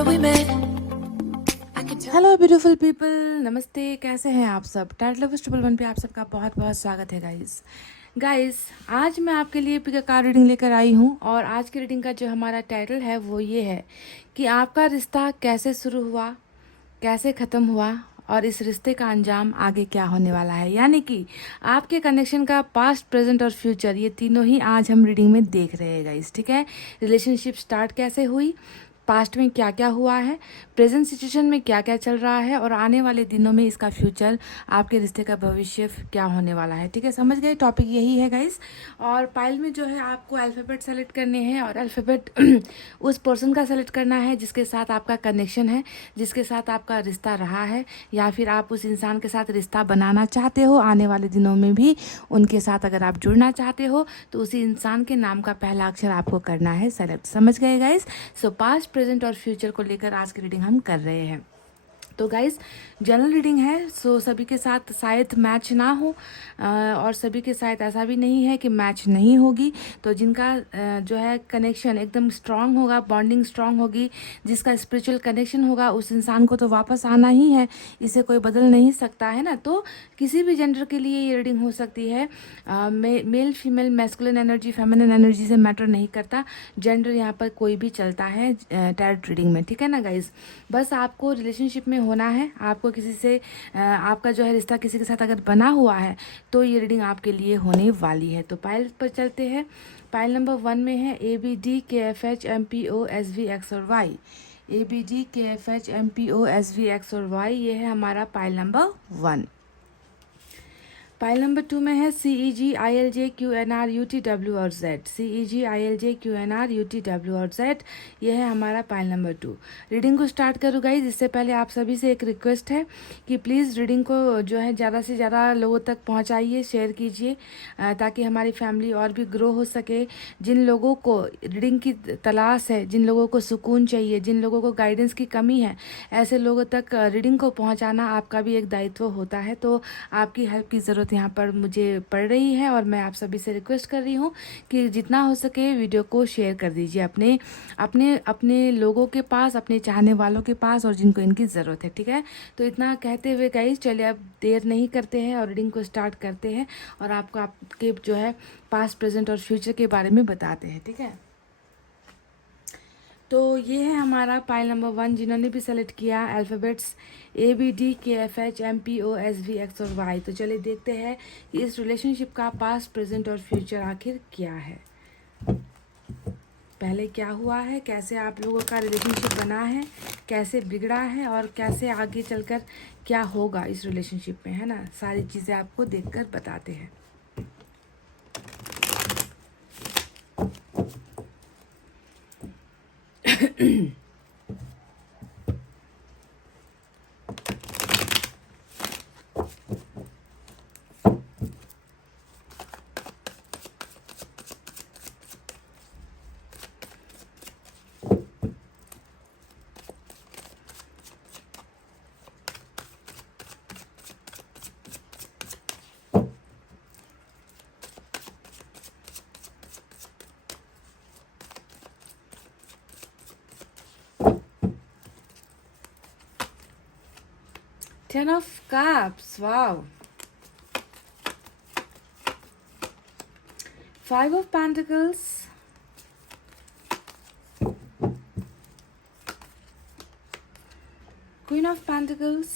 where we met. I can tell. Hello beautiful people, नमस्ते। कैसे हैं आप सब? टाइटल लवर्स ट्रिपल वन पे आप सबका बहुत बहुत स्वागत है गाइस। आज मैं आपके लिए पिक कार्ड रीडिंग लेकर आई हूँ और आज की रीडिंग का जो हमारा टाइटल है वो ये है कि आपका रिश्ता कैसे शुरू हुआ, कैसे ख़त्म हुआ और इस रिश्ते का अंजाम आगे क्या होने वाला है। यानी कि आपके कनेक्शन का पास्ट, प्रेजेंट और फ्यूचर, ये तीनों ही आज हम रीडिंग में देख रहे हैं गाइस। ठीक है, रिलेशनशिप स्टार्ट कैसे हुई, पास्ट में क्या क्या हुआ है, प्रेजेंट सिचुएशन में क्या क्या चल रहा है और आने वाले दिनों में इसका फ्यूचर, आपके रिश्ते का भविष्य क्या होने वाला है। ठीक है, समझ गए? टॉपिक यही है गाइस। और पाइल में जो है आपको अल्फ़ाबेट सेलेक्ट करने हैं और अल्फ़ाबेट उस पर्सन का सेलेक्ट करना है जिसके साथ आपका कनेक्शन है, जिसके साथ आपका रिश्ता रहा है, या फिर आप उस इंसान के साथ रिश्ता बनाना चाहते हो आने वाले दिनों में भी उनके साथ अगर आप जुड़ना चाहते हो तो उसी इंसान के नाम का पहला अक्षर आपको करना है सेलेक्ट। समझ गए गाइस? सो पास्ट, प्रेजेंट और फ्यूचर को लेकर आज की रीडिंग हम कर रहे हैं। तो गाइस, जनरल रीडिंग है, सो सभी के साथ शायद मैच ना हो और सभी के साथ ऐसा भी नहीं है कि मैच नहीं होगी। तो जिनका जो है कनेक्शन एकदम स्ट्रांग होगा, बॉन्डिंग स्ट्रांग होगी, जिसका स्पिरिचुअल कनेक्शन होगा, उस इंसान को तो वापस आना ही है, इसे कोई बदल नहीं सकता है ना। तो किसी भी जेंडर के लिए ये रीडिंग हो सकती है। Male female, masculine energy, feminine energy से मैटर नहीं करता, जेंडर यहाँ पर कोई भी चलता है टैरोट रीडिंग में। ठीक है ना गाइज? बस आपको रिलेशनशिप में होना है, आपको किसी से आपका जो है रिश्ता किसी के साथ अगर बना हुआ है तो ये रीडिंग आपके लिए होने वाली है। तो पाइल पर चलते हैं। पाइल नंबर 1 में है ABD KFH MPO SV X और Y। ABD KFH MPO SV X और Y, ये है हमारा पाइल नंबर 1। पाइल नंबर 2 में है CEG ILJ QNR UTW और Z। CEG ILJ QNR UTW और Z, ये है हमारा पाइल नंबर 2। रीडिंग को स्टार्ट करूँ गाइज, इससे पहले आप सभी से एक रिक्वेस्ट है कि प्लीज़ रीडिंग को जो है ज़्यादा से ज़्यादा लोगों तक पहुँचाइए, शेयर कीजिए ताकि हमारी फैमिली और भी ग्रो हो सके। जिन लोगों को रीडिंग की तलाश है, जिन लोगों को सुकून चाहिए, जिन लोगों को गाइडेंस की कमी है, ऐसे लोगों तक रीडिंग को पहुँचाना आपका भी एक दायित्व होता है। तो आपकी हेल्प की ज़रूरत यहाँ पर मुझे पड़ रही है और मैं आप सभी से रिक्वेस्ट कर रही हूँ कि जितना हो सके वीडियो को शेयर कर दीजिए अपने अपने अपने लोगों के पास, अपने चाहने वालों के पास और जिनको इनकी ज़रूरत है। ठीक है, तो इतना कहते हुए गाइस चलिए अब देर नहीं करते हैं और रीडिंग को स्टार्ट करते हैं और आपको आपके जो है पास्ट, प्रेजेंट और फ्यूचर के बारे में बताते हैं। ठीक है, तो ये है हमारा पाइल नंबर 1। जिन्होंने भी सेलेक्ट किया alphabets ABD KFH MPO SV X और Y, तो चलिए देखते हैं कि इस रिलेशनशिप का पास्ट, प्रेजेंट और फ्यूचर आखिर क्या है। पहले क्या हुआ है, कैसे आप लोगों का रिलेशनशिप बना है, कैसे बिगड़ा है और कैसे आगे चलकर क्या होगा इस रिलेशनशिप में, है ना। सारी चीज़ें आपको देखकर बताते हैं। Ten of Cups, wow. 5 of Pentacles, Queen of Pentacles,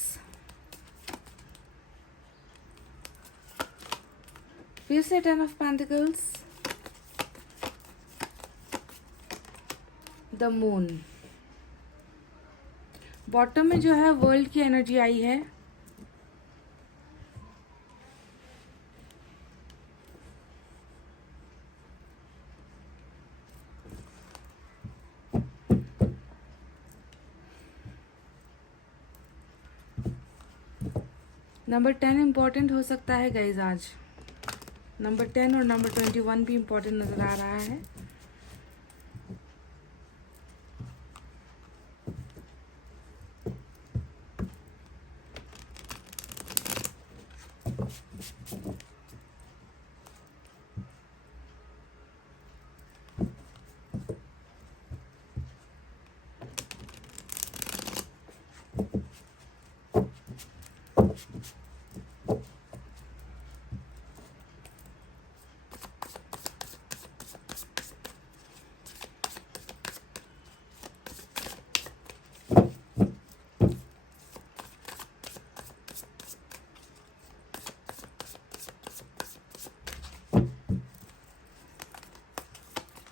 फिर से 10 of Pentacles, the moon. Bottom में जो है वर्ल्ड की एनर्जी आई है। नंबर 10 इम्पॉर्टेंट हो सकता है गाइज आज। नंबर 10 और नंबर 21 भी इम्पॉर्टेंट नज़र आ रहा है।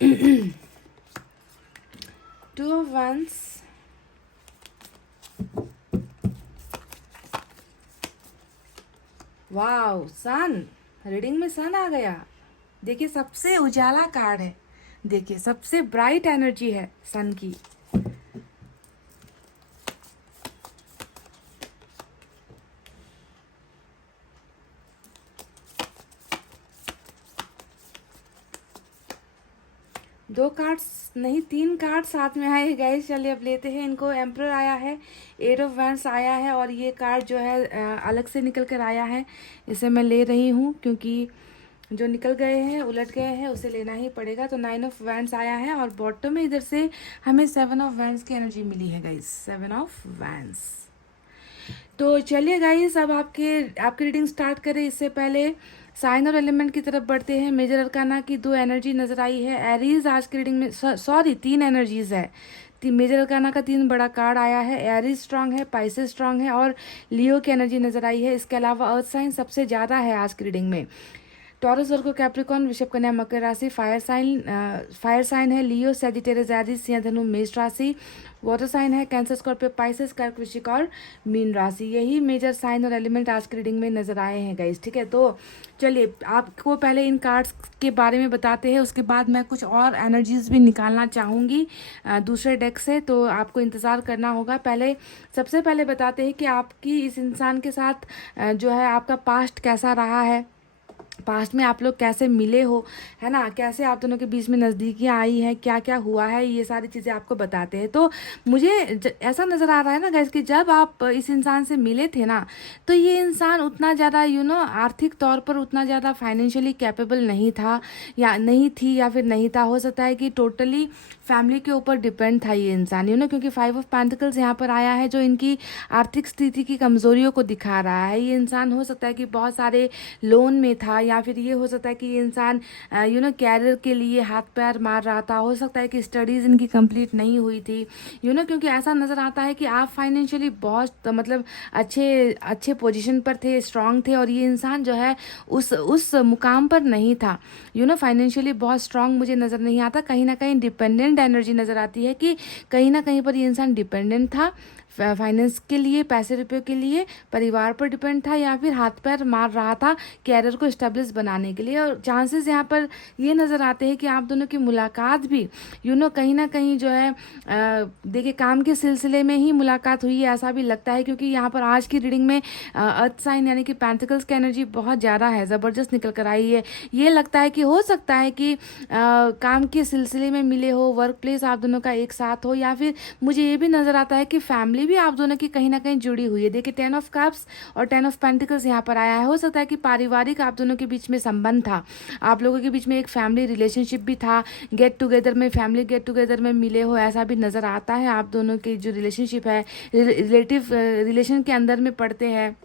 Two of wands, wow, sun. Reading में सन आ गया। देखिए सबसे उजाला कार्ड है, देखिए सबसे ब्राइट एनर्जी है सन की। दो कार्ड्स नहीं, तीन कार्ड साथ में आए गाइस। चलिए अब लेते हैं इनको। एम्परर आया है, एट ऑफ वैंड्स आया है, और ये कार्ड जो है अलग से निकल कर आया है। इसे मैं ले रही हूँ क्योंकि जो निकल गए हैं, उलट गए हैं, उसे लेना ही पड़ेगा। तो नाइन ऑफ वैंड्स आया है, और बॉटम में इधर से हमें सेवन ऑफ वैंड्स की एनर्जी मिली है गाइस। Seven of wands. तो चलिए गाइस, अब आपकी रीडिंग स्टार्ट करें। इससे पहले साइन और एलिमेंट की तरफ बढ़ते हैं। मेजर अरकाना की दो एनर्जी नजर आई है। एरीज आज की रीडिंग में, सॉरी, तीन एनर्जीज है। मेजर अरकाना का तीन बड़ा कार्ड आया है। एरीज स्ट्रांग है, पाइसेस स्ट्रांग है, और लियो की एनर्जी नजर आई है। इसके अलावा अर्थ साइन सबसे ज़्यादा है आज की रीडिंग में। टॉरस, वर्गो, कैप्रिकॉन, वृषभ, कन्या, मकर राशि। फायर साइन है लियो, सेजिटेरियस, एरीज, सिंह, धनु, मेष राशि। वाटर साइन है कैंसर, स्कॉर्पियो, पाइसेस, कर्क, वृश्चिक और मीन राशि। यही मेजर साइन और एलिमेंट आज की रीडिंग में नजर आए हैं गाइस। ठीक है, तो चलिए आपको पहले इन कार्ड्स के बारे में बताते हैं, उसके बाद मैं कुछ और एनर्जीज भी निकालना चाहूँगी दूसरे डेक से, तो आपको इंतज़ार करना होगा। सबसे पहले बताते हैं कि आपकी इस इंसान के साथ जो है आपका पास्ट कैसा रहा है, पास्ट में आप लोग कैसे मिले हो, है ना, कैसे आप दोनों के बीच में नज़दीकियाँ आई हैं, क्या क्या हुआ है, ये सारी चीज़ें आपको बताते हैं। तो मुझे ऐसा नज़र आ रहा है ना गाइस कि जब आप इस इंसान से मिले थे ना, तो ये इंसान उतना ज़्यादा आर्थिक तौर पर उतना ज़्यादा फाइनेंशियली कैपेबल नहीं था, या नहीं थी, या फिर नहीं था। हो सकता है कि टोटली फैमिली के ऊपर डिपेंड था ये इंसान, क्योंकि फाइव ऑफ पेंटिकल्स यहाँ पर आया है, जो इनकी आर्थिक स्थिति की कमज़ोरियों को दिखा रहा है। ये इंसान हो सकता है कि बहुत सारे लोन में था, या फिर ये हो सकता है कि ये इंसान कैरियर के लिए हाथ पैर मार रहा था। हो सकता है कि स्टडीज़ इनकी कंप्लीट नहीं हुई थी, क्योंकि ऐसा नज़र आता है कि आप फाइनेंशियली बहुत मतलब अच्छे पोजीशन पर थे, स्ट्रांग थे, और ये इंसान जो है उस मुकाम पर नहीं था। फाइनेंशियली बहुत स्ट्रांग मुझे नज़र नहीं आता। कहीं ना कहीं डिपेंडेंट एनर्जी नज़र आती है कि कहीं ना कहीं पर ये इंसान डिपेंडेंट था फाइनेंस के लिए, पैसे रुपये के लिए, परिवार पर डिपेंड था, या फिर हाथ पैर मार रहा था कैरियर को इस्टेब्लिश बनाने के लिए। और चांसेस यहाँ पर ये नज़र आते हैं कि आप दोनों की मुलाकात भी कहीं ना कहीं जो है देखिए काम के सिलसिले में ही मुलाकात हुई है, ऐसा भी लगता है, क्योंकि यहाँ पर आज की रीडिंग में अर्थ साइन यानी कि पेंटिकल्स की एनर्जी बहुत ज़्यादा है, ज़बरदस्त निकल कर आई है। ये लगता है कि हो सकता है कि काम के सिलसिले में मिले हो, वर्क प्लेस आप दोनों का एक साथ हो, या फिर मुझे ये भी नज़र आता है कि फैमिली भी आप दोनों की कहीं ना कहीं जुड़ी हुई है। देखिए 10 ऑफ कप्स और 10 ऑफ पेंटिकल्स यहाँ पर आया है। हो सकता है कि पारिवारिक आप दोनों के बीच में संबंध था, आप लोगों के बीच में एक फैमिली रिलेशनशिप भी था, फैमिली गेट टुगेदर में मिले हो, ऐसा भी नज़र आता है। आप दोनों की जो रिलेशनशिप है रिलेटिव रिलेशन के अंदर में पड़ते हैं,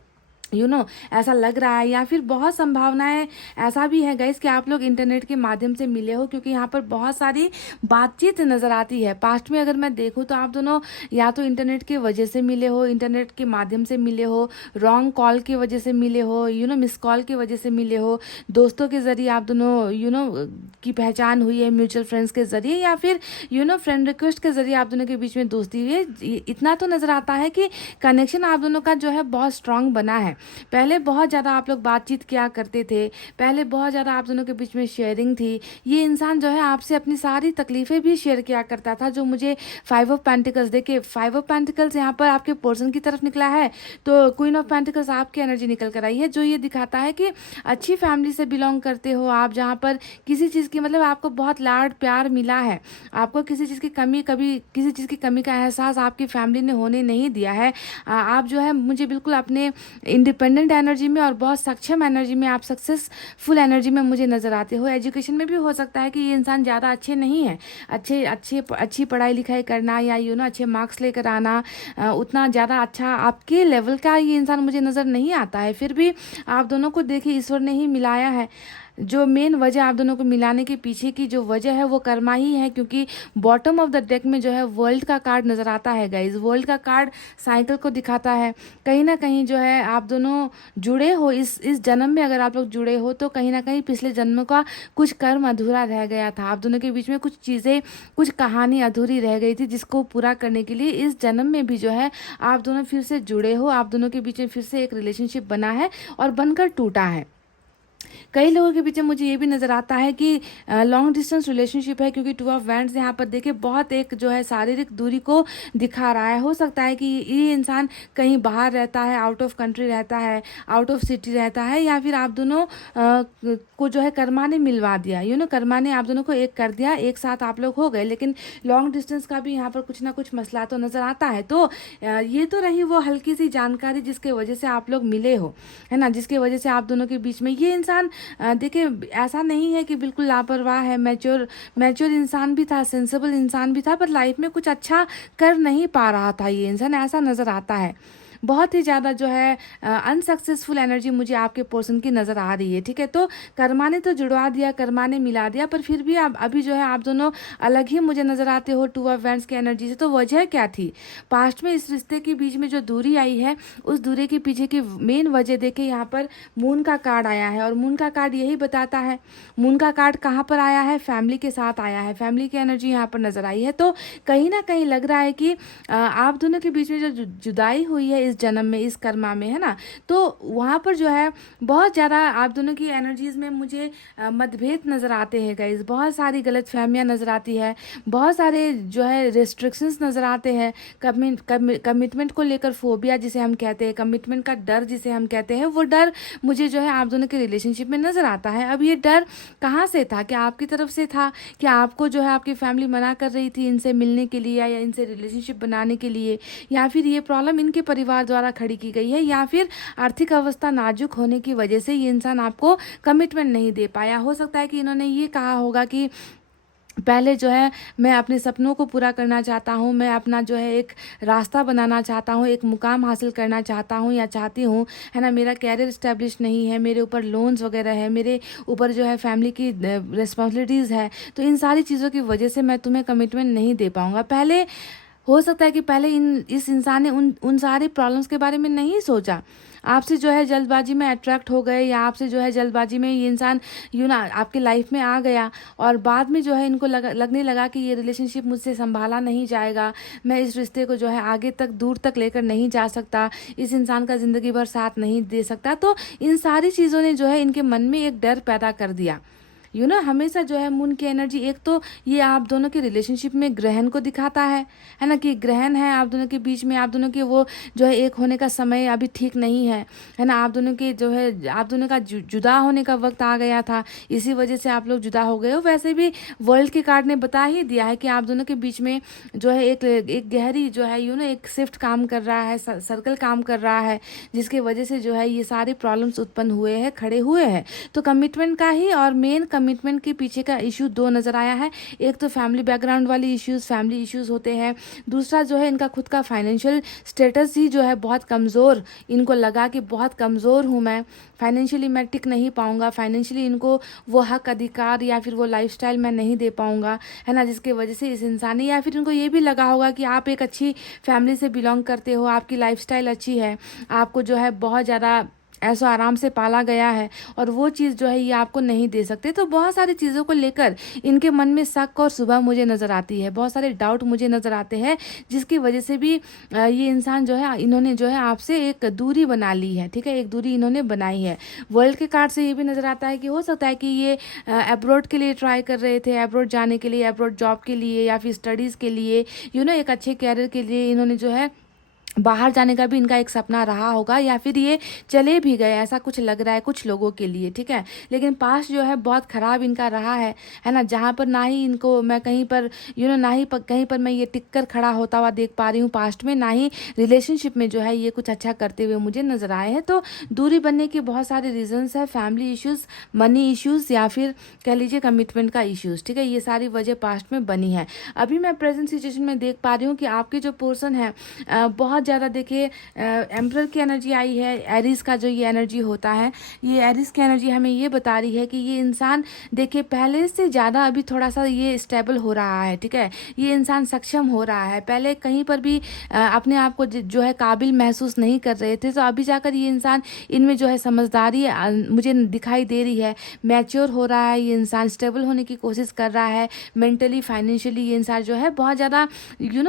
ऐसा लग रहा है। या फिर बहुत संभावनाएं ऐसा भी है गाइस कि आप लोग इंटरनेट के माध्यम से मिले हो, क्योंकि यहाँ पर बहुत सारी बातचीत नज़र आती है। पास्ट में अगर मैं देखूँ तो आप दोनों या तो इंटरनेट की वजह से मिले हो, इंटरनेट के माध्यम से मिले हो, रॉन्ग कॉल की वजह से मिले हो, मिस कॉल की वजह से मिले हो, दोस्तों के ज़रिए आप दोनों की पहचान हुई है, म्यूचुअल फ्रेंड्स के ज़रिए, या फिर फ्रेंड रिक्वेस्ट के ज़रिए आप दोनों के बीच में दोस्ती हुई है। इतना तो नज़र आता है कि कनेक्शन आप दोनों का जो है बहुत स्ट्रांग बना है। पहले बहुत ज़्यादा आप लोग बातचीत किया करते थे, पहले बहुत ज़्यादा आप दोनों के बीच में शेयरिंग थी। ये इंसान जो है आपसे अपनी सारी तकलीफ़ें भी शेयर किया करता था, जो मुझे फाइव ऑफ पेंटिकल्स, देखिए फाइव ऑफ पेंटिकल्स यहाँ पर आपके पर्सन की तरफ निकला है, तो क्वीन ऑफ पेंटिकल्स आपकी एनर्जी निकल कर आई है, जो ये दिखाता है कि अच्छी फैमिली से बिलोंग करते हो आप, जहाँ पर किसी चीज़ की मतलब आपको बहुत लाड प्यार मिला है, आपको किसी चीज़ की कमी, कभी किसी चीज़ की कमी का एहसास आपकी फैमिली ने होने नहीं दिया है। आप जो है मुझे बिल्कुल अपने इंडिपेंडेंट एनर्जी में और बहुत सक्षम एनर्जी में, आप सक्सेसफुल एनर्जी में मुझे नज़र आते हो। एजुकेशन में भी हो सकता है कि ये इंसान ज़्यादा अच्छे नहीं है, अच्छी पढ़ाई लिखाई करना या अच्छे मार्क्स लेकर आना, उतना ज़्यादा अच्छा आपके लेवल का ये इंसान मुझे नज़र नहीं आता है। फिर भी आप दोनों को देखिए ईश्वर ने ही मिलाया है। जो मेन वजह आप दोनों को मिलाने के पीछे की जो वजह है वो कर्मा ही है, क्योंकि बॉटम ऑफ द डेक में जो है वर्ल्ड का कार्ड नज़र आता है गाइज। वर्ल्ड का कार्ड साइकिल को दिखाता है। कहीं ना कहीं जो है आप दोनों जुड़े हो, इस जन्म में अगर आप लोग जुड़े हो तो कहीं ना कहीं पिछले जन्म का कुछ कर्म अधूरा रह गया था। आप दोनों के बीच में कुछ चीज़ें, कुछ कहानी अधूरी रह गई थी, जिसको पूरा करने के लिए इस जन्म में भी जो है आप दोनों फिर से जुड़े हो। आप दोनों के बीच में फिर से एक रिलेशनशिप बना है और बनकर टूटा है। कई लोगों के बीच में मुझे ये भी नज़र आता है कि लॉन्ग डिस्टेंस रिलेशनशिप है, क्योंकि 2 ऑफ वैंड्स यहाँ पर देखिए बहुत एक जो है शारीरिक दूरी को दिखा रहा है। हो सकता है कि ये इंसान कहीं बाहर रहता है, आउट ऑफ कंट्री रहता है, आउट ऑफ सिटी रहता है, या फिर आप दोनों को जो है कर्मा ने मिलवा दिया। कर्मा ने आप दोनों को एक कर दिया, एक साथ आप लोग हो गए। लेकिन लॉन्ग डिस्टेंस का भी यहाँ पर कुछ ना कुछ मसला तो नज़र आता है। तो ये तो रही वो हल्की सी जानकारी जिसके वजह से आप लोग मिले हो, है ना, जिसके वजह से आप दोनों के बीच में ये इंसान देखिए ऐसा नहीं है कि बिल्कुल लापरवाह है, मैच्योर इंसान भी था, सेंसिबल इंसान भी था, पर लाइफ में कुछ अच्छा कर नहीं पा रहा था ये इंसान, ऐसा नज़र आता है। बहुत ही ज़्यादा जो है अनसक्सेसफुल एनर्जी मुझे आपके पर्सन की नज़र आ रही है। ठीक है, तो कर्मा ने तो जुड़वा दिया, कर्मा ने मिला दिया, पर फिर भी अभी जो है आप दोनों अलग ही मुझे नज़र आते हो 2 ऑफ वैंड्स की एनर्जी से। तो वजह क्या थी? पास्ट में इस रिश्ते के बीच में जो दूरी आई है, उस दूरी के पीछे की मेन वजह देखिए यहाँ पर मून का कार्ड आया है, और मून का कार्ड यही बताता है। मून का कार्ड कहाँ पर आया है? फैमिली के साथ आया है, फैमिली की एनर्जी यहाँ पर नज़र आई है। तो कहीं ना कहीं लग रहा है कि आप दोनों के बीच में जो जुदाई हुई है इस जन्म में, इस कर्मा में, है ना, तो वहाँ पर जो है बहुत ज़्यादा आप दोनों की एनर्जीज़ में मुझे मतभेद नज़र आते हैं गाइज। बहुत सारी गलतफहमियाँ नज़र आती है, बहुत सारे जो है रिस्ट्रिक्शंस नज़र आते हैं। कमिटमेंट को लेकर फोबिया जिसे हम कहते हैं, कमिटमेंट का डर जिसे हम कहते हैं, वो डर मुझे जो है आप दोनों के रिलेशनशिप में नज़र आता है। अब ये डर कहाँ से था? क्या आपकी तरफ से था? क्या आपको जो है आपकी फैमिली मना कर रही थी इनसे मिलने के लिए या इनसे रिलेशनशिप बनाने के लिए, या फिर ये प्रॉब्लम इनके परिवार द्वारा खड़ी की गई है, या फिर आर्थिक अवस्था नाजुक होने की वजह से ये इंसान आपको कमिटमेंट नहीं दे पाया? हो सकता है कि इन्होंने ये कहा होगा कि पहले जो है मैं अपने सपनों को पूरा करना चाहता हूँ, मैं अपना जो है एक रास्ता बनाना चाहता हूँ, एक मुकाम हासिल करना चाहता हूँ या चाहती हूँ, है ना, मेरा कैरियर इस्टेब्लिश नहीं है, मेरे ऊपर लोन्स वगैरह है, मेरे ऊपर जो है फैमिली की रिस्पॉन्सिबिलिटीज़ है, तो इन सारी चीज़ों की वजह से मैं तुम्हें कमिटमेंट नहीं दे पाऊँगा। पहले हो सकता है कि पहले इस इंसान ने उन सारे प्रॉब्लम्स के बारे में नहीं सोचा, आपसे जो है जल्दबाजी में अट्रैक्ट हो गए, या आपसे जो है जल्दबाजी में ये इंसान आपके लाइफ में आ गया, और बाद में जो है इनको लगने लगा कि ये रिलेशनशिप मुझसे संभाला नहीं जाएगा, मैं इस रिश्ते को जो है आगे तक दूर तक लेकर नहीं जा सकता, इस इंसान का ज़िंदगी भर साथ नहीं दे सकता। तो इन सारी चीज़ों ने जो है इनके मन में एक डर पैदा कर दिया। हमेशा जो है मून की एनर्जी, एक तो ये आप दोनों के रिलेशनशिप में ग्रहण को दिखाता है ना, कि ग्रहण है आप दोनों के बीच में, आप दोनों के वो जो है एक होने का समय अभी ठीक नहीं है ना, आप दोनों के जो है आप दोनों का जुदा होने का वक्त आ गया था, इसी वजह से आप लोग जुदा हो गए हो। वैसे भी वर्ल्ड के कार्ड ने बता ही दिया है कि आप दोनों के बीच में जो है एक गहरी जो है एक शिफ्ट काम कर रहा है, सर्कल काम कर रहा है, जिसकी वजह से जो है ये सारे प्रॉब्लम्स उत्पन्न हुए हैं, खड़े हुए हैं। तो कमिटमेंट का ही और मेन कमिटमेंट के पीछे का इशू 2 नज़र आया है। एक तो फैमिली बैकग्राउंड वाली फैमिली इश्यूज होते हैं, दूसरा जो है इनका खुद का फाइनेंशियल स्टेटस ही जो है बहुत कमज़ोर, इनको लगा कि बहुत कमज़ोर हूँ मैं, फाइनेंशियली मैं टिक नहीं पाऊँगा, फाइनेंशियली इनको वो हक अधिकार या फिर वो लाइफस्टाइल मैं नहीं दे पाऊँगा, है ना, जिसकी वजह से इस इंसान या फिर इनको ये भी लगा होगा कि आप एक अच्छी फैमिली से बिलोंग करते हो, आपकी लाइफस्टाइल अच्छी है, आपको जो है बहुत ज़्यादा ऐसा आराम से पाला गया है, और वो चीज़ जो है ये आपको नहीं दे सकते। तो बहुत सारी चीज़ों को लेकर इनके मन में शक और सुबह मुझे नज़र आती है, बहुत सारे डाउट मुझे नज़र आते हैं, जिसकी वजह से भी ये इंसान जो है इन्होंने जो है आपसे एक दूरी बना ली है। ठीक है, एक दूरी इन्होंने बनाई है। वर्ल्ड के कार्ड से ये भी नज़र आता है कि हो सकता है कि ये अब्रॉड के लिए ट्राई कर रहे थे, अब्रॉड जाने के लिए, अब्रॉड जॉब के लिए या फिर स्टडीज़ के लिए, एक अच्छे कैरियर के लिए इन्होंने जो है बाहर जाने का भी इनका एक सपना रहा होगा, या फिर ये चले भी गए, ऐसा कुछ लग रहा है कुछ लोगों के लिए। ठीक है, लेकिन पास्ट जो है बहुत ख़राब इनका रहा है ना, जहाँ पर ना ही इनको मैं कहीं पर ना ही कहीं पर मैं ये टिक कर खड़ा होता हुआ देख पा रही हूँ पास्ट में, ना ही रिलेशनशिप में जो है ये कुछ अच्छा करते हुए मुझे नज़र आए हैं। तो दूरी बनने के बहुत सारे रीजंस है, फैमिली इश्यूज़, मनी इश्यूज़, या फिर कह लीजिए कमिटमेंट का इश्यूज़। ठीक है, ये सारी वजह पास्ट में बनी है। अभी मैं प्रेजेंट सिचुएशन में देख पा रही हूँ कि आपके जो पर्सन है बहुत ज़्यादा देखिए एम्परर की एनर्जी आई है, एरीज का जो ये एनर्जी होता है, ये एरीज की एनर्जी हमें ये बता रही है कि ये इंसान देखिए पहले से ज़्यादा अभी थोड़ा सा ये स्टेबल हो रहा है, ठीक है। ये इंसान सक्षम हो रहा है, पहले कहीं पर भी अपने आप को जो है काबिल महसूस नहीं कर रहे थे, तो अभी जाकर ये इंसान इनमें जो है समझदारी मुझे दिखाई दे रही है, मैच्योर हो रहा है, ये इंसान स्टेबल होने की कोशिश कर रहा है। मेंटली फाइनेंशियली ये इंसान जो है बहुत ज़्यादा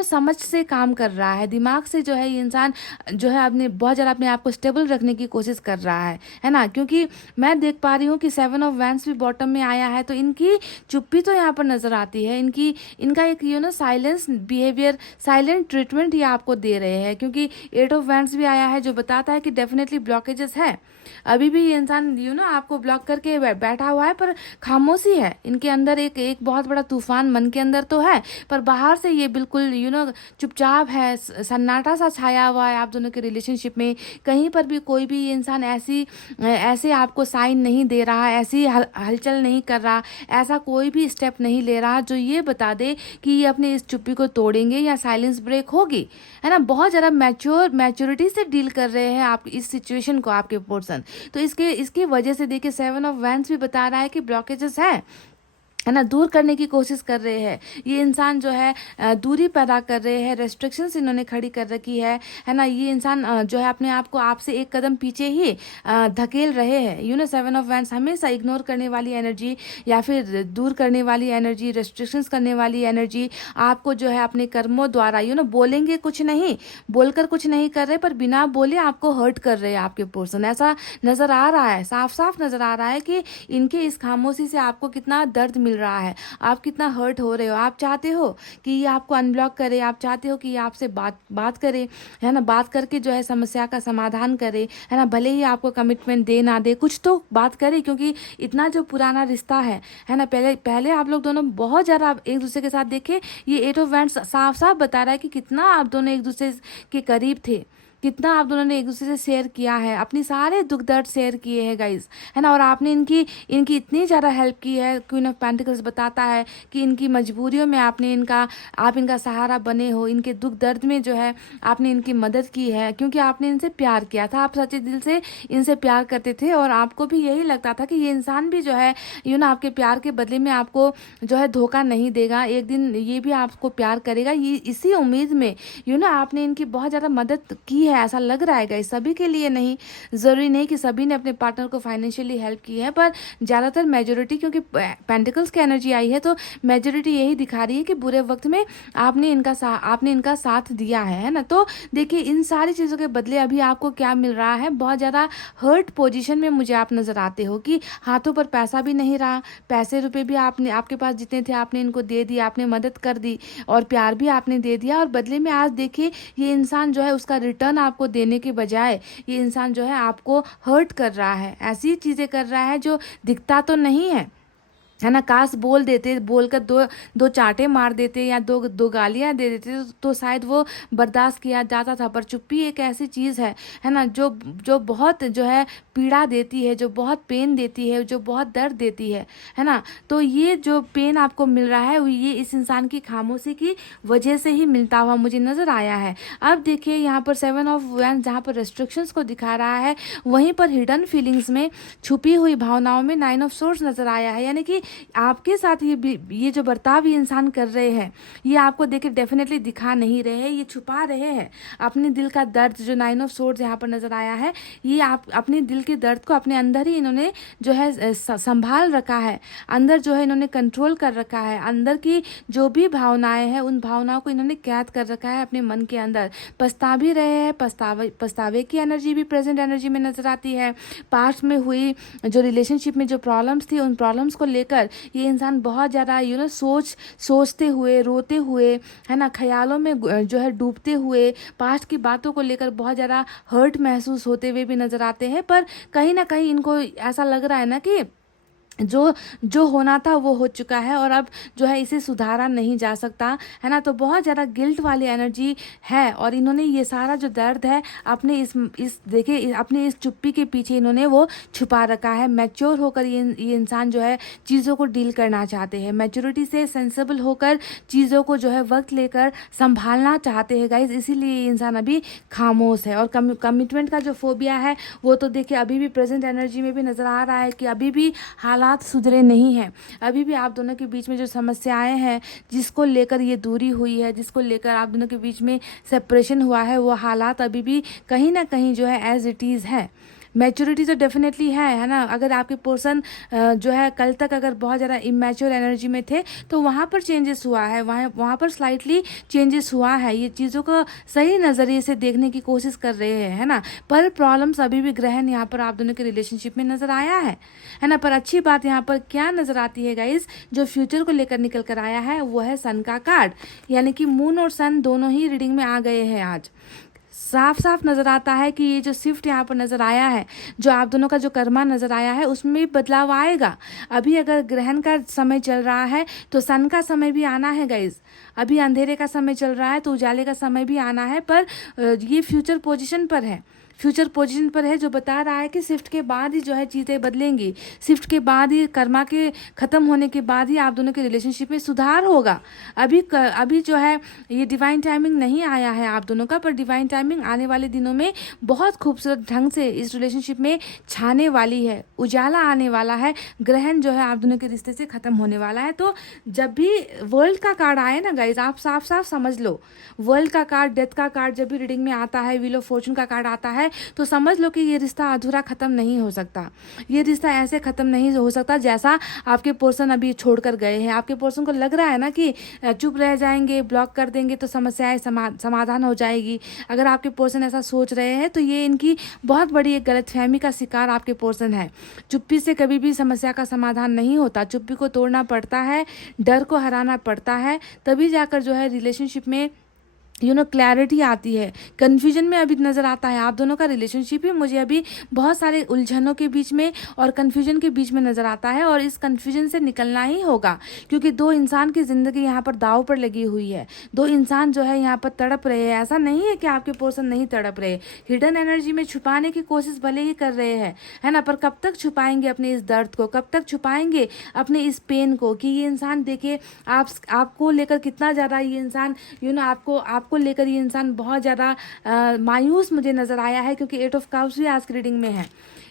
समझ से काम कर रहा है, दिमाग से जो है ये इंसान जो है अपने बहुत ज़्यादा अपने आप को स्टेबल रखने की कोशिश कर रहा है ना। क्योंकि मैं देख पा रही हूँ कि 7 ऑफ वैंड्स भी बॉटम में आया है, तो इनकी चुप्पी तो यहाँ पर नज़र आती है, इनका एक साइलेंस बिहेवियर, साइलेंट ट्रीटमेंट ये आपको दे रहे हैं। क्योंकि 8 ऑफ वैंड्स भी आया है जो बताता है कि डेफिनेटली ब्लॉकेजेस है, अभी भी ये इंसान आपको ब्लॉक करके बैठा हुआ है, पर खामोशी है इनके अंदर, एक बहुत बड़ा तूफान मन के अंदर तो है, पर बाहर से ये बिल्कुल चुपचाप है, सन्नाटा सा छाया हुआ है आप दोनों के रिलेशनशिप में। कहीं पर भी कोई भी ये इंसान ऐसे आपको साइन नहीं दे रहा, ऐसी हलचल नहीं कर रहा, ऐसा कोई भी स्टेप नहीं ले रहा जो ये बता दे कि ये अपने इस चुप्पी को तोड़ेंगे या साइलेंस ब्रेक होगी, है ना। बहुत ज़्यादा मैच्योरिटी से डील कर रहे हैं आप इस सिचुएशन को, आपके पर्सन। तो इसकी वजह से देखिए 7 ऑफ वैंड्स भी बता रहा है कि ब्लॉकेजेस है ना, दूर करने की कोशिश कर रहे हैं ये इंसान जो है, दूरी पैदा कर रहे हैं, रेस्ट्रिक्शंस इन्होंने खड़ी कर रखी है ना। ये इंसान जो है अपने आप को आपसे एक कदम पीछे ही धकेल रहे हैं। 7 ऑफ वैंड्स हमेशा इग्नोर करने वाली एनर्जी या फिर दूर करने वाली एनर्जी, रेस्ट्रिक्शंस करने वाली एनर्जी आपको जो है अपने कर्मों द्वारा बोलेंगे कुछ नहीं, बोलकर कुछ नहीं कर रहे, पर बिना बोले आपको हर्ट कर रहे हैं आपके पर्सन। ऐसा नज़र आ रहा है, साफ साफ नज़र आ रहा है कि इनके इस खामोशी से आपको कितना दर्द मिल रहा है, आप कितना हर्ट हो रहे हो। आप चाहते हो कि ये आपको अनब्लॉक करे, आप चाहते हो कि ये आपसे बात करे, है ना, बात करके जो है समस्या का समाधान करे, है ना। भले ही आपको कमिटमेंट दे ना दे, कुछ तो बात करे, क्योंकि इतना जो पुराना रिश्ता है ना, पहले आप लोग दोनों बहुत ज़्यादा एक दूसरे के साथ देखे, ये 8 ऑफ वैंड्स साफ साफ बता रहा है कि कितना आप दोनों एक दूसरे के करीब थे, कितना आप दोनों ने एक दूसरे से शेयर किया है, अपनी सारे दुख दर्द शेयर किए हैं गाइज, है ना। और आपने इनकी इतनी ज़्यादा हेल्प की है। क्वीन ऑफ पेंटिकल्स बताता है कि इनकी मजबूरियों में आप इनका सहारा बने हो, इनके दुख दर्द में जो है आपने इनकी मदद की है, क्योंकि आपने इनसे प्यार किया था, आप सच्चे दिल से इनसे प्यार करते थे, और आपको भी यही लगता था कि ये इंसान भी जो है आपके प्यार के बदले में आपको जो है धोखा नहीं देगा, एक दिन ये भी आपको प्यार करेगा। ये इसी उम्मीद में आपने इनकी बहुत ज़्यादा मदद की है, ऐसा लग रहा है गाइस। सभी के लिए नहीं, ज़रूरी नहीं कि सभी ने अपने पार्टनर को फाइनेंशियली हेल्प की है, पर ज़्यादातर मेजोरिटी, क्योंकि पेंटिकल्स की एनर्जी आई है तो मेजोरिटी यही दिखा रही है कि बुरे वक्त में आपने इनका साथ दिया है ना। तो देखिए इन सारी चीज़ों के बदले अभी आपको क्या मिल रहा है, बहुत ज़्यादा हर्ट पोजीशन में मुझे आप नज़र आते हो, कि हाथों पर पैसा भी नहीं रहा, पैसे रुपए भी आपके पास जितने थे आपने इनको दे दिया, आपने मदद कर दी, और प्यार भी आपने दे दिया, और बदले में आज देखिए ये इंसान जो है उसका रिटर्न आपको देने के बजाय ये इंसान जो है आपको हर्ट कर रहा है, ऐसी चीज़ें कर रहा है जो दिखता तो नहीं है ना। काश बोल देते, बोलकर दो चांटे मार देते या दो गालियां दे देते तो शायद वो बर्दाश्त किया जाता था, पर चुप्पी एक ऐसी चीज़ है ना, जो बहुत जो है पीड़ा देती है, जो बहुत पेन देती है, जो बहुत दर्द देती है ना। तो ये जो पेन आपको मिल रहा है ये इस इंसान की खामोशी की वजह से ही मिलता हुआ मुझे नज़र आया है। अब देखिए यहाँ पर 7 ऑफ वैंड्स जहाँ पर रेस्ट्रिक्शंस को दिखा रहा है, वहीं पर हिडन फीलिंग्स में, छुपी हुई भावनाओं में 9 ऑफ सोर्ड्स नज़र आया है। यानी कि आपके साथ ये जो बर्ताव ये इंसान कर रहे हैं, ये आपको देखिए डेफिनेटली दिखा नहीं रहे हैं, ये छुपा रहे हैं अपने दिल का दर्द। जो 9 ऑफ सोर्ड्स यहाँ पर नज़र आया है, ये आप अपने दिल के दर्द को अपने अंदर ही इन्होंने जो है संभाल रखा है, अंदर जो है इन्होंने कंट्रोल कर रखा है, अंदर की जो भी भावनाएं हैं उन भावनाओं को इन्होंने कैद कर रखा है अपने मन के अंदर। पछता भी रहे हैं, पछतावे की एनर्जी भी प्रेजेंट एनर्जी में नजर आती है। पास्ट में हुई जो रिलेशनशिप में जो प्रॉब्लम्स थी, उन प्रॉब्लम्स को लेकर ये इंसान बहुत ज़्यादा सोचते हुए, रोते हुए, है ना, ख्यालों में जो है डूबते हुए, पास्ट की बातों को लेकर बहुत ज़्यादा हर्ट महसूस होते हुए भी नज़र आते हैं। पर कहीं ना कहीं इनको ऐसा लग रहा है ना कि जो जो होना था वो हो चुका है और अब जो है इसे सुधारा नहीं जा सकता, है ना। तो बहुत ज़्यादा गिल्ट वाली एनर्जी है और इन्होंने ये सारा जो दर्द है अपने इस देखिए अपने इस चुप्पी के पीछे इन्होंने वो छुपा रखा है। मैच्योर होकर ये इंसान जो है चीज़ों को डील करना चाहते हैं, मैच्योरिटी से सेंसिबल होकर चीज़ों को जो है वक्त लेकर संभालना चाहते हैं गाइज। इसीलिए ये इंसान अभी खामोश है। और कमिटमेंट का जो फोबिया है वो तो देखिए अभी भी प्रेजेंट एनर्जी में भी नज़र आ रहा है कि अभी भी हालात सुधरे नहीं हैं। अभी भी आप दोनों के बीच में जो समस्याएं हैं, जिसको लेकर ये दूरी हुई है, जिसको लेकर आप दोनों के बीच में सेपरेशन हुआ है, वो हालात अभी भी कहीं ना कहीं जो है एज इट इज़ है। मैच्योरिटी तो डेफिनेटली है ना। अगर आपके पर्सन जो है कल तक अगर बहुत ज़्यादा इमेच्योर एनर्जी में थे तो वहाँ पर चेंजेस हुआ है, वहाँ पर स्लाइटली चेंजेस हुआ है। ये चीज़ों को सही नज़रिए से देखने की कोशिश कर रहे हैं, है ना। पर प्रॉब्लम्स अभी भी ग्रहण यहाँ पर आप दोनों के रिलेशनशिप में नज़र आया है ना। पर अच्छी बात यहाँ पर क्या नज़र आती है गाइस, जो फ्यूचर को लेकर निकल कर आया है वो है सन का कार्ड, यानी कि मून और सन दोनों ही रीडिंग में आ गए हैं। आज साफ साफ नज़र आता है कि ये जो शिफ्ट यहाँ पर नज़र आया है, जो आप दोनों का जो कर्मा नज़र आया है उसमें भी बदलाव आएगा। अभी अगर ग्रहण का समय चल रहा है तो सन का समय भी आना है गाइज। अभी अंधेरे का समय चल रहा है तो उजाले का समय भी आना है। पर ये फ्यूचर पोजीशन पर है, फ्यूचर पोजीशन पर है, जो बता रहा है कि शिफ्ट के बाद ही जो है चीज़ें बदलेंगी। शिफ्ट के बाद ही, कर्मा के ख़त्म होने के बाद ही आप दोनों के रिलेशनशिप में सुधार होगा। अभी जो है ये डिवाइन टाइमिंग नहीं आया है आप दोनों का, पर डिवाइन टाइमिंग आने वाले दिनों में बहुत खूबसूरत ढंग से इस रिलेशनशिप में छाने वाली है। उजाला आने वाला है, ग्रहण जो है आप दोनों के रिश्ते से ख़त्म होने वाला है। तो जब भी वर्ल्ड का कार्ड आए ना गाइज, आप साफ साफ समझ लो, वर्ल्ड का कार्ड, डेथ का कार्ड जब भी रीडिंग में आता है, व्हील ऑफ फॉर्चून का कार्ड आता है, तो समझ लो कि ये रिश्ता अधूरा ख़त्म नहीं हो सकता। ये रिश्ता ऐसे ख़त्म नहीं हो सकता जैसा आपके पर्सन अभी छोड़कर गए हैं। आपके पर्सन को लग रहा है ना कि चुप रह जाएंगे, ब्लॉक कर देंगे तो समस्याएं समाधान हो जाएगी। अगर आपके पर्सन ऐसा सोच रहे हैं तो ये इनकी बहुत बड़ी एक गलतफहमी का शिकार आपके पर्सन है। चुप्पी से कभी भी समस्या का समाधान नहीं होता, चुप्पी को तोड़ना पड़ता है, डर को हराना पड़ता है, तभी जाकर जो है रिलेशनशिप में क्लैरिटी आती है। कन्फ्यूजन में अभी नज़र आता है आप दोनों का रिलेशनशिप ही मुझे अभी बहुत सारे उलझनों के बीच में और कन्फ्यूजन के बीच में नज़र आता है। और इस कन्फ्यूजन से निकलना ही होगा, क्योंकि दो इंसान की ज़िंदगी यहाँ पर दाव पर लगी हुई है। दो इंसान जो है यहाँ पर तड़प रहे हैं। ऐसा नहीं है कि आपके पर्सन नहीं तड़प रहे, हिडन एनर्जी में छुपाने की कोशिश भले ही कर रहे हैं, है ना। पर कब तक छुपाएंगे अपने इस दर्द को, कब तक छुपाएंगे अपने इस पेन को, कि ये इंसान देखे आपको लेकर कितना ज़्यादा ये इंसान आपको लेकर ये इंसान बहुत ज़्यादा मायूस मुझे नज़र आया है। क्योंकि 8 ऑफ कप्स भी आज की रीडिंग में है,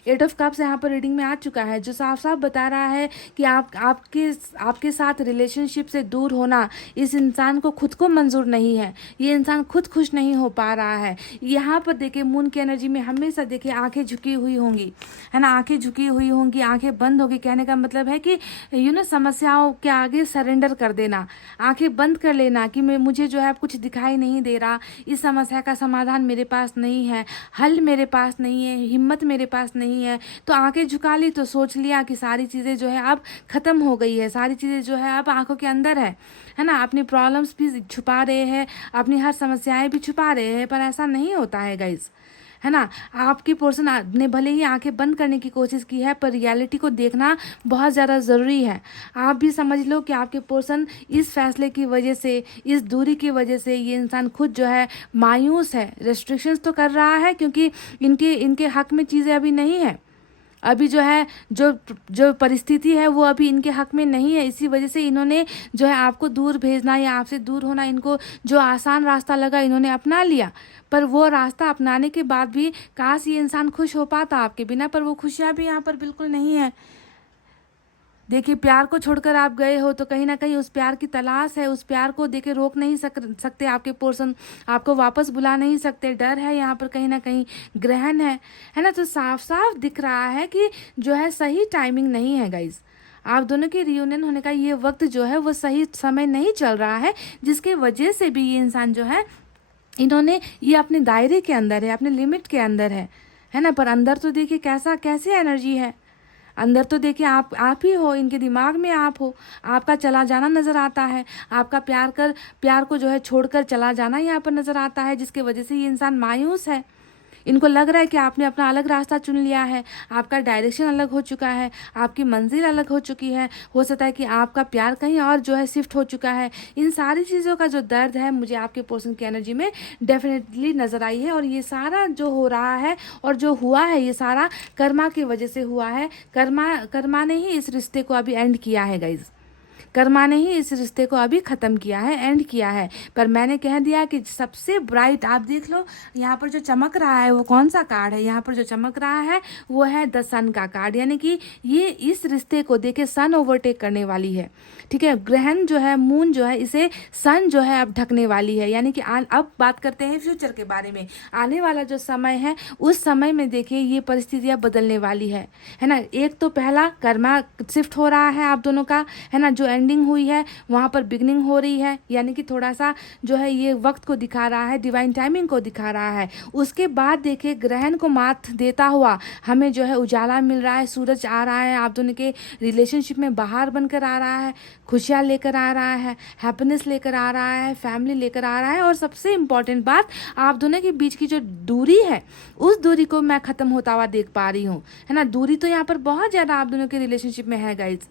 8 ऑफ कप्स यहाँ पर रीडिंग में आ चुका है, जो साफ साफ बता रहा है कि आपके साथ रिलेशनशिप से दूर होना इस इंसान को खुद को मंजूर नहीं है। ये इंसान खुद खुश नहीं हो पा रहा है। यहाँ पर देखिए मून की एनर्जी में हमेशा देखिए आंखें झुकी हुई होंगी, है ना, आंखें झुकी हुई होंगी, आंखें बंद होगी। कहने का मतलब है कि समस्याओं के आगे सरेंडर कर देना, आंखें बंद कर लेना कि मुझे जो है कुछ दिखाई नहीं दे रहा, इस समस्या का समाधान मेरे पास नहीं है, हल मेरे पास नहीं है, हिम्मत मेरे पास नहीं है। तो आंखें झुका ली तो सोच लिया कि सारी चीज़ें जो है अब ख़त्म हो गई है, सारी चीज़ें जो है अब आंखों के अंदर है ना। अपनी प्रॉब्लम्स भी छुपा रहे हैं, अपनी हर समस्याएं भी छुपा रहे हैं, पर ऐसा नहीं होता है गाइज, है ना। आपकी पर्सन ने भले ही आंखें बंद करने की कोशिश की है, पर रियलिटी को देखना बहुत ज़्यादा ज़रूरी है। आप भी समझ लो कि आपके पर्सन इस फैसले की वजह से, इस दूरी की वजह से ये इंसान खुद जो है मायूस है। रेस्ट्रिक्शंस तो कर रहा है क्योंकि इनके हक में चीज़ें अभी नहीं है, अभी जो है जो परिस्थिति है वो अभी इनके हक में नहीं है। इसी वजह से इन्होंने जो है आपको दूर भेजना या आपसे दूर होना, इनको जो आसान रास्ता लगा इन्होंने अपना लिया। पर वो रास्ता अपनाने के बाद भी काश ये इंसान खुश हो पाता आपके बिना, पर वो खुशियाँ भी यहाँ पर बिल्कुल नहीं है। देखिए प्यार को छोड़कर आप गए हो तो कहीं ना कहीं उस प्यार की तलाश है, उस प्यार को देखे रोक नहीं सकते आपके पर्सन, आपको वापस बुला नहीं सकते, डर है यहाँ पर, कहीं ना कहीं ग्रहण है ना। तो साफ साफ दिख रहा है कि जो है सही टाइमिंग नहीं है गाइज। आप दोनों के रियूनियन होने का ये वक्त जो है वो सही समय नहीं चल रहा है, जिसके वजह से भी ये इंसान जो है इन्होंने ये अपने दायरे के अंदर है, अपने लिमिट के अंदर है ना। पर अंदर तो देखिए कैसी एनर्जी है, अंदर तो देखिए आप ही हो, इनके दिमाग में आप हो, आपका चला जाना नज़र आता है, आपका प्यार को जो है छोड़कर चला जाना यहाँ पर नज़र आता है, जिसके वजह से ये इंसान मायूस है। इनको लग रहा है कि आपने अपना अलग रास्ता चुन लिया है, आपका डायरेक्शन अलग हो चुका है, आपकी मंजिल अलग हो चुकी है, हो सकता है कि आपका प्यार कहीं और जो है शिफ्ट हो चुका है। इन सारी चीज़ों का जो दर्द है मुझे आपके पर्सन की एनर्जी में डेफिनेटली नज़र आई है। और ये सारा जो हो रहा है और जो हुआ है ये सारा कर्मा की वजह से हुआ है। कर्मा ने ही इस रिश्ते को अभी एंड किया है गाइज, कर्मा ने ही इस रिश्ते को अभी ख़त्म किया है, एंड किया है। पर मैंने कह दिया कि सबसे ब्राइट आप देख लो यहाँ पर जो चमक रहा है वो कौन सा कार्ड है। यहाँ पर जो चमक रहा है वो है द सन का कार्ड, यानी कि ये इस रिश्ते को देखे सन ओवरटेक करने वाली है। ठीक है, ग्रहण जो है, मून जो है, इसे सन जो है अब ढकने वाली है। यानी कि अब बात करते हैं फ्यूचर के बारे में। आने वाला जो समय है उस समय में देखिए ये परिस्थितियाँ बदलने वाली है ना। एक तो पहला कर्मा शिफ्ट हो रहा है आप दोनों का, है ना। जो एंडिंग हुई है वहाँ पर बिगनिंग हो रही है, यानी कि थोड़ा सा जो है ये वक्त को दिखा रहा है, डिवाइन टाइमिंग को दिखा रहा है। उसके बाद देखिए ग्रहण को मात देता हुआ हमें जो है उजाला मिल रहा है, सूरज आ रहा है, आप दोनों के रिलेशनशिप में बाहर बनकर आ रहा है, खुशियाँ लेकर आ रहा है, हैप्पीनेस लेकर आ रहा है, फैमिली लेकर आ रहा है। और सबसे इम्पॉर्टेंट बात, आप दोनों के बीच की जो दूरी है उस दूरी को मैं ख़त्म होता हुआ देख पा रही हूँ, है ना। दूरी तो यहाँ पर बहुत ज़्यादा आप दोनों के रिलेशनशिप में है गाइज।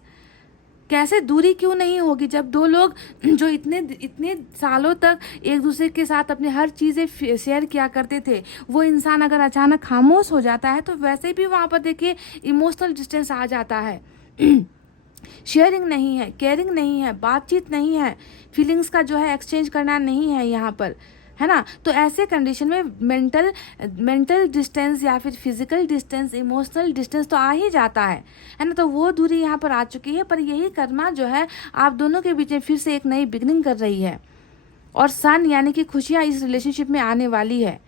कैसे दूरी क्यों नहीं होगी जब दो लोग जो इतने सालों तक एक दूसरे के साथ अपनी हर चीज़ें शेयर किया करते थे, वो इंसान अगर अचानक खामोश हो जाता है तो वैसे भी वहाँ पर देखिए इमोशनल डिस्टेंस आ जाता है। शेयरिंग नहीं है, केयरिंग नहीं है, बातचीत नहीं है, फीलिंग्स का जो है एक्सचेंज करना नहीं है यहाँ पर, है ना। तो ऐसे कंडीशन में मेंटल डिस्टेंस या फिर फिजिकल डिस्टेंस, इमोशनल डिस्टेंस तो आ ही जाता है ना। तो वो दूरी यहाँ पर आ चुकी है। पर यही कर्मा जो है आप दोनों के बीच में फिर से एक नई बिगनिंग कर रही है और सन यानी कि खुशियाँ इस रिलेशनशिप में आने वाली है,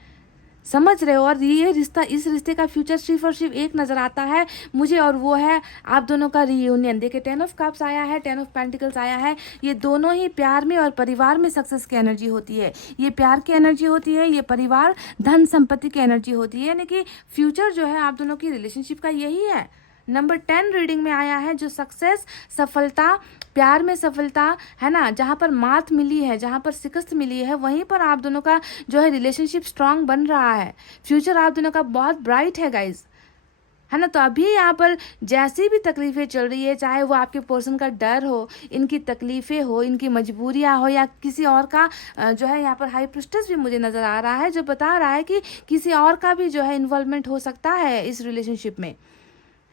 समझ रहे हो। और ये रिश्ता, इस रिश्ते का फ्यूचर सिर्फ और सिर्फ एक नज़र आता है मुझे, और वो है आप दोनों का रीयूनियन। देखिए 10 ऑफ कप्स आया है, 10 ऑफ पेंटिकल्स आया है। ये दोनों ही प्यार में और परिवार में सक्सेस की एनर्जी होती है। ये प्यार की एनर्जी होती है, ये परिवार धन संपत्ति की एनर्जी होती है। यानी कि फ्यूचर जो है आप दोनों की रिलेशनशिप का यही है। नंबर 10 रीडिंग में आया है जो सक्सेस, सफलता, प्यार में सफलता, है ना। जहाँ पर मात मिली है, जहाँ पर शिकस्त मिली है, वहीं पर आप दोनों का जो है रिलेशनशिप स्ट्रांग बन रहा है। फ्यूचर आप दोनों का बहुत ब्राइट है गाइज, है ना। तो अभी यहाँ पर जैसी भी तकलीफ़ें चल रही है, चाहे वो आपके पर्सन का डर हो, इनकी तकलीफ़ें हो, इनकी मजबूरियाँ हो, या किसी और का जो है, यहाँ पर हाई प्रिस्टेस भी मुझे नज़र आ रहा है जो बता रहा है कि किसी और का भी जो है इन्वॉल्वमेंट हो सकता है इस रिलेशनशिप में,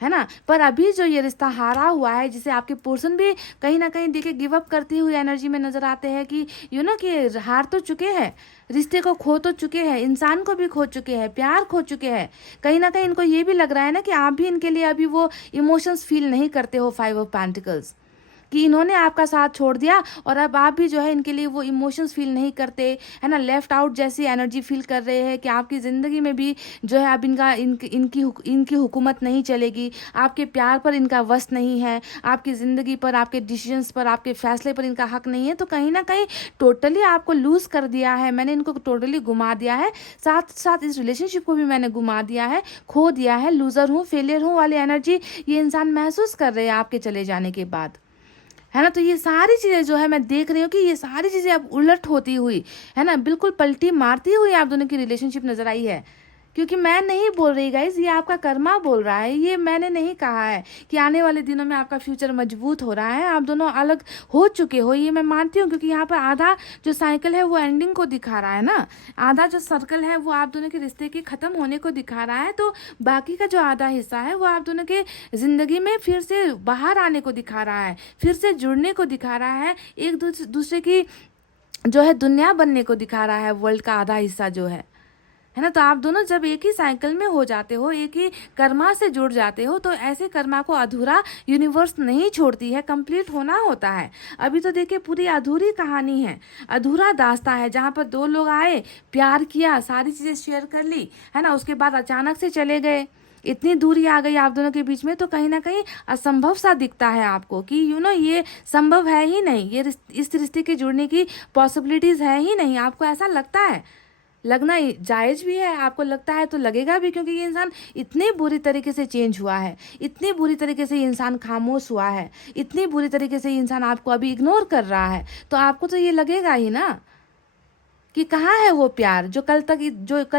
है ना। पर अभी जो ये रिश्ता हारा हुआ है, जिसे आपके पर्सन भी कहीं ना कहीं देखिए गिव अप करती हुई एनर्जी में नजर आते हैं कि कि हार तो चुके हैं, रिश्ते को खो तो चुके हैं, इंसान को भी खो चुके हैं, प्यार खो चुके हैं। कहीं ना कहीं इनको ये भी लग रहा है ना कि आप भी इनके लिए अभी वो इमोशंस फील नहीं करते हो। 5 ऑफ पेंटिकल्स कि इन्होंने आपका साथ छोड़ दिया और अब आप भी जो है इनके लिए वो इमोशंस फील नहीं करते, है ना। लेफ्ट आउट जैसी एनर्जी फील कर रहे हैं कि आपकी ज़िंदगी में भी जो है अब इनकी हुकूमत नहीं चलेगी, आपके प्यार पर इनका वश नहीं है, आपकी ज़िंदगी पर, आपके डिसीजंस पर, आपके फैसले पर इनका हक नहीं है। तो कहीं ना कहीं टोटली आपको लूज़ कर दिया है, मैंने इनको टोटली घुमा दिया है, साथ साथ इस रिलेशनशिप को भी मैंने घुमा दिया है, खो दिया है, लूज़र हूँ, फेलियर हूँ वाली एनर्जी ये इंसान महसूस कर रहे हैं आपके चले जाने के बाद, है ना। तो ये सारी चीज़ें जो है मैं देख रही हूँ कि ये सारी चीज़ें अब उलट होती हुई, है ना, बिल्कुल पलटी मारती हुई आप दोनों की रिलेशनशिप नज़र आई है। क्योंकि मैं नहीं बोल रही गाइज, ये आपका कर्मा बोल रहा है, ये मैंने नहीं कहा है कि आने वाले दिनों में आपका फ्यूचर मजबूत हो रहा है, आप दोनों अलग हो चुके हो, ये मैं मानती हूँ। क्योंकि यहाँ पर आधा जो साइकिल है वो एंडिंग को दिखा रहा है ना, आधा जो सर्कल है वो आप दोनों के रिश्ते के ख़त्म होने को दिखा रहा है, तो बाकी का जो आधा हिस्सा है वो आप दोनों के ज़िंदगी में फिर से बाहर आने को दिखा रहा है, फिर से जुड़ने को दिखा रहा है, एक दूसरे की जो है दुनिया बनने को दिखा रहा है, वर्ल्ड का आधा हिस्सा जो है ना। तो आप दोनों जब एक ही साइकिल में हो जाते हो, एक ही कर्मा से जुड़ जाते हो, तो ऐसे कर्मा को अधूरा यूनिवर्स नहीं छोड़ती है, कंप्लीट होना होता है। अभी तो देखिए पूरी अधूरी कहानी है, अधूरा दास्ता है, जहाँ पर दो लोग आए, प्यार किया, सारी चीज़ें शेयर कर ली, है ना, उसके बाद अचानक से चले गए, इतनी दूरी आ गई आप दोनों के बीच में। तो कहीं ना कहीं असंभव सा दिखता है आपको कि ये संभव है ही नहीं, ये इस रिश्ते के जुड़ने की पॉसिबिलिटीज़ है ही नहीं, आपको ऐसा लगता है, लगना जायज़ भी है, आपको लगता है तो लगेगा भी, क्योंकि ये इंसान इतने बुरी तरीके से चेंज हुआ है, इतनी बुरी तरीके से ये इंसान खामोश हुआ है, इतनी बुरी तरीके से ये इंसान आपको अभी इग्नोर कर रहा है, तो आपको तो ये लगेगा ही ना। कि कहाँ है वो प्यार जो कल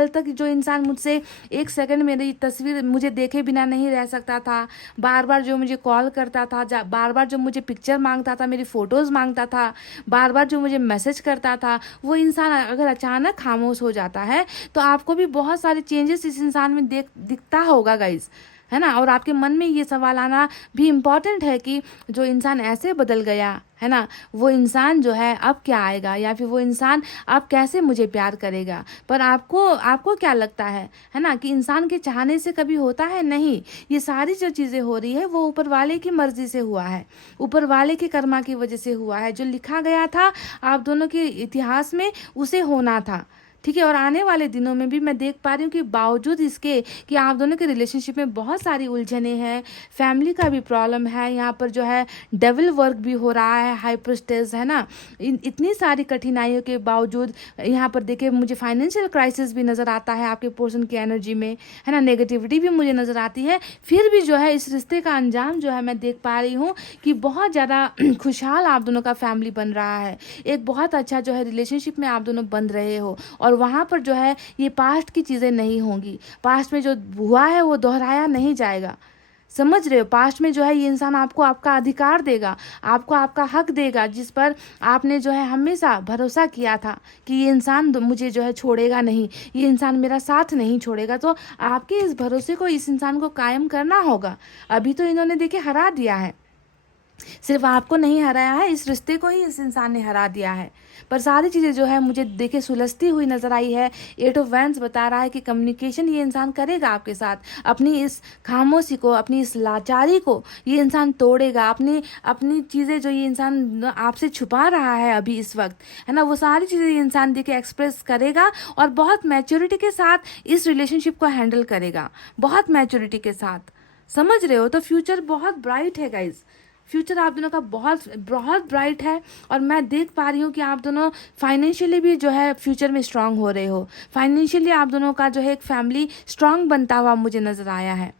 तक जो इंसान मुझसे एक सेकंड मेरी तस्वीर मुझे देखे बिना नहीं रह सकता था, बार बार जो मुझे कॉल करता था, बार बार जो मुझे पिक्चर मांगता था, मेरी फ़ोटोज़ मांगता था, बार बार जो मुझे मैसेज करता था, वो इंसान अगर अचानक खामोश हो जाता है तो आपको भी बहुत सारे चेंजेस इस इंसान में दिखता होगा गाइज, है ना। और आपके मन में ये सवाल आना भी इम्पॉर्टेंट है कि जो इंसान ऐसे बदल गया है ना, वो इंसान जो है अब क्या आएगा, या फिर वो इंसान अब कैसे मुझे प्यार करेगा। पर आपको आपको क्या लगता है ना, कि इंसान के चाहने से कभी होता है? नहीं। ये सारी जो चीज़ें हो रही है वो ऊपर वाले की मर्जी से हुआ है, ऊपर वाले के कर्मा की वजह से हुआ है। जो लिखा गया था आप दोनों के इतिहास में उसे होना था, ठीक है। और आने वाले दिनों में भी मैं देख पा रही हूँ कि बावजूद इसके कि आप दोनों के रिलेशनशिप में बहुत सारी उलझने हैं, फैमिली का भी प्रॉब्लम है, यहाँ पर जो है डेविल वर्क भी हो रहा है, हाइपरस्टेज है ना, इतनी सारी कठिनाइयों के बावजूद यहाँ पर देखिए मुझे फाइनेंशियल क्राइसिस भी नज़र आता है आपके पर्सन की एनर्जी में, है ना, नेगेटिविटी भी मुझे नज़र आती है। फिर भी जो है इस रिश्ते का अंजाम जो है मैं देख पा रही हूँ कि बहुत ज़्यादा खुशहाल आप दोनों का फैमिली बन रहा है, एक बहुत अच्छा जो है रिलेशनशिप में आप दोनों बन रहे हो। और वहाँ पर जो है ये पास्ट की चीज़ें नहीं होंगी, पास्ट में जो हुआ है वो दोहराया नहीं जाएगा, समझ रहे हो। पास्ट में जो है ये इंसान आपको आपका अधिकार देगा, आपको आपका हक देगा, जिस पर आपने जो है हमेशा भरोसा किया था कि ये इंसान मुझे जो है छोड़ेगा नहीं, ये इंसान मेरा साथ नहीं छोड़ेगा। तो आपके इस भरोसे को, इस इंसान को कायम करना होगा। अभी तो इन्होंने देखिए हरा दिया है, सिर्फ आपको नहीं हराया है, इस रिश्ते को ही इस इंसान ने हरा दिया है। पर सारी चीज़ें जो है मुझे देखे सुलझती हुई नज़र आई है। 8 ऑफ वैंड्स बता रहा है कि कम्युनिकेशन ये इंसान करेगा आपके साथ, अपनी इस खामोशी को, अपनी इस लाचारी को ये इंसान तोड़ेगा, अपनी अपनी चीज़ें जो ये इंसान आपसे छुपा रहा है अभी इस वक्त, है ना, वो सारी चीज़ें ये इंसान देखे एक्सप्रेस करेगा और बहुत मैच्योरिटी के साथ इस रिलेशनशिप को हैंडल करेगा, बहुत मैच्योरिटी के साथ, समझ रहे हो। तो फ्यूचर बहुत ब्राइट है गाइज, फ्यूचर आप दोनों का बहुत बहुत ब्राइट है। और मैं देख पा रही हूँ कि आप दोनों फाइनेंशियली भी जो है फ्यूचर में स्ट्रांग हो रहे हो, फाइनेंशियली आप दोनों का जो है एक फैमिली स्ट्रांग बनता हुआ मुझे नज़र आया है,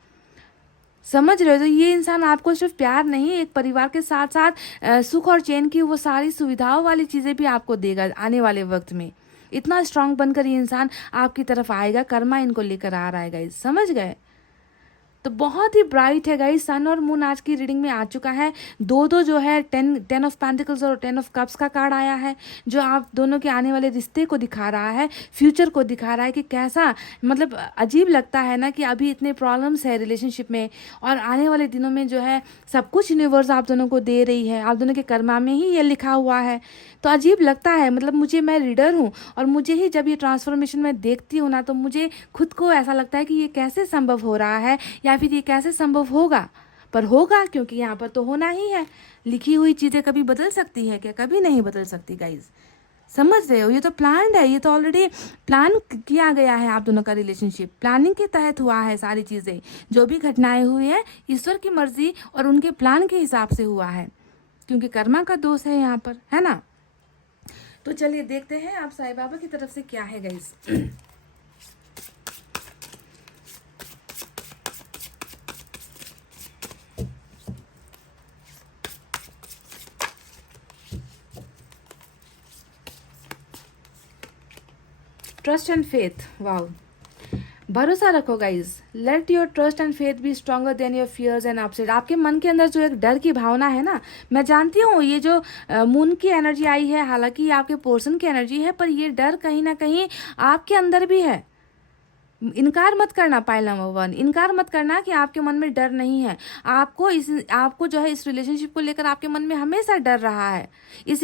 समझ रहे हो। तो ये इंसान आपको सिर्फ प्यार नहीं, एक परिवार के साथ साथ सुख और चैन की वो सारी सुविधाओं वाली चीज़ें भी आपको देगा आने वाले वक्त में। इतना स्ट्रांग बनकर ये इंसान आपकी तरफ आएगा, कर्मा इनको लेकर आ रहा है गाइस, समझ गए। तो बहुत ही ब्राइट है गाइस, सन और मून आज की रीडिंग में आ चुका है। दो जो है 10 ऑफ पेंटिकल्स और 10 ऑफ कप्स का कार्ड आया है, जो आप दोनों के आने वाले रिश्ते को दिखा रहा है, फ्यूचर को दिखा रहा है कि कैसा, मतलब अजीब लगता है ना कि अभी इतने प्रॉब्लम्स है रिलेशनशिप में, और आने वाले दिनों में जो है सब कुछ यूनिवर्स आप दोनों को दे रही है, आप दोनों के कर्मा में ही ये लिखा हुआ है। तो अजीब लगता है, मतलब मैं रीडर हूँ और मुझे ही जब ये ट्रांसफॉर्मेशन में देखती हूँ ना, तो मुझे खुद को ऐसा लगता है कि ये कैसे संभव हो रहा है, या फिर ये कैसे संभव होगा। पर होगा, क्योंकि यहाँ पर तो होना ही है। लिखी हुई चीज़ें कभी बदल सकती है क्या? कभी नहीं बदल सकती गाइज, समझ रहे हो। ये तो प्लान्ड है, ये तो ऑलरेडी प्लान किया गया है। आप दोनों का रिलेशनशिप प्लानिंग के तहत हुआ है। सारी चीज़ें जो भी घटनाएं हुई है ईश्वर की मर्जी और उनके प्लान के हिसाब से हुआ है, क्योंकि कर्मा का दोष है यहाँ पर, है ना। तो चलिए देखते हैं आप साईं बाबा की तरफ से क्या है guys. Trust and faith, wow. भरोसा रखो guys, let your trust and faith be stronger than your fears and upset. आपके मन के अंदर जो एक डर की भावना है ना, मैं जानती हूँ ये जो मून की एनर्जी आई है, हालांकि ये आपके पर्सन की एनर्जी है, पर ये डर कहीं ना कहीं आपके अंदर भी है। इनकार मत करना, पाइल नंबर 1, इनकार मत करना कि आपके मन में डर नहीं है। आपको जो है इस रिलेशनशिप को लेकर आपके मन में हमेशा डर रहा है, इस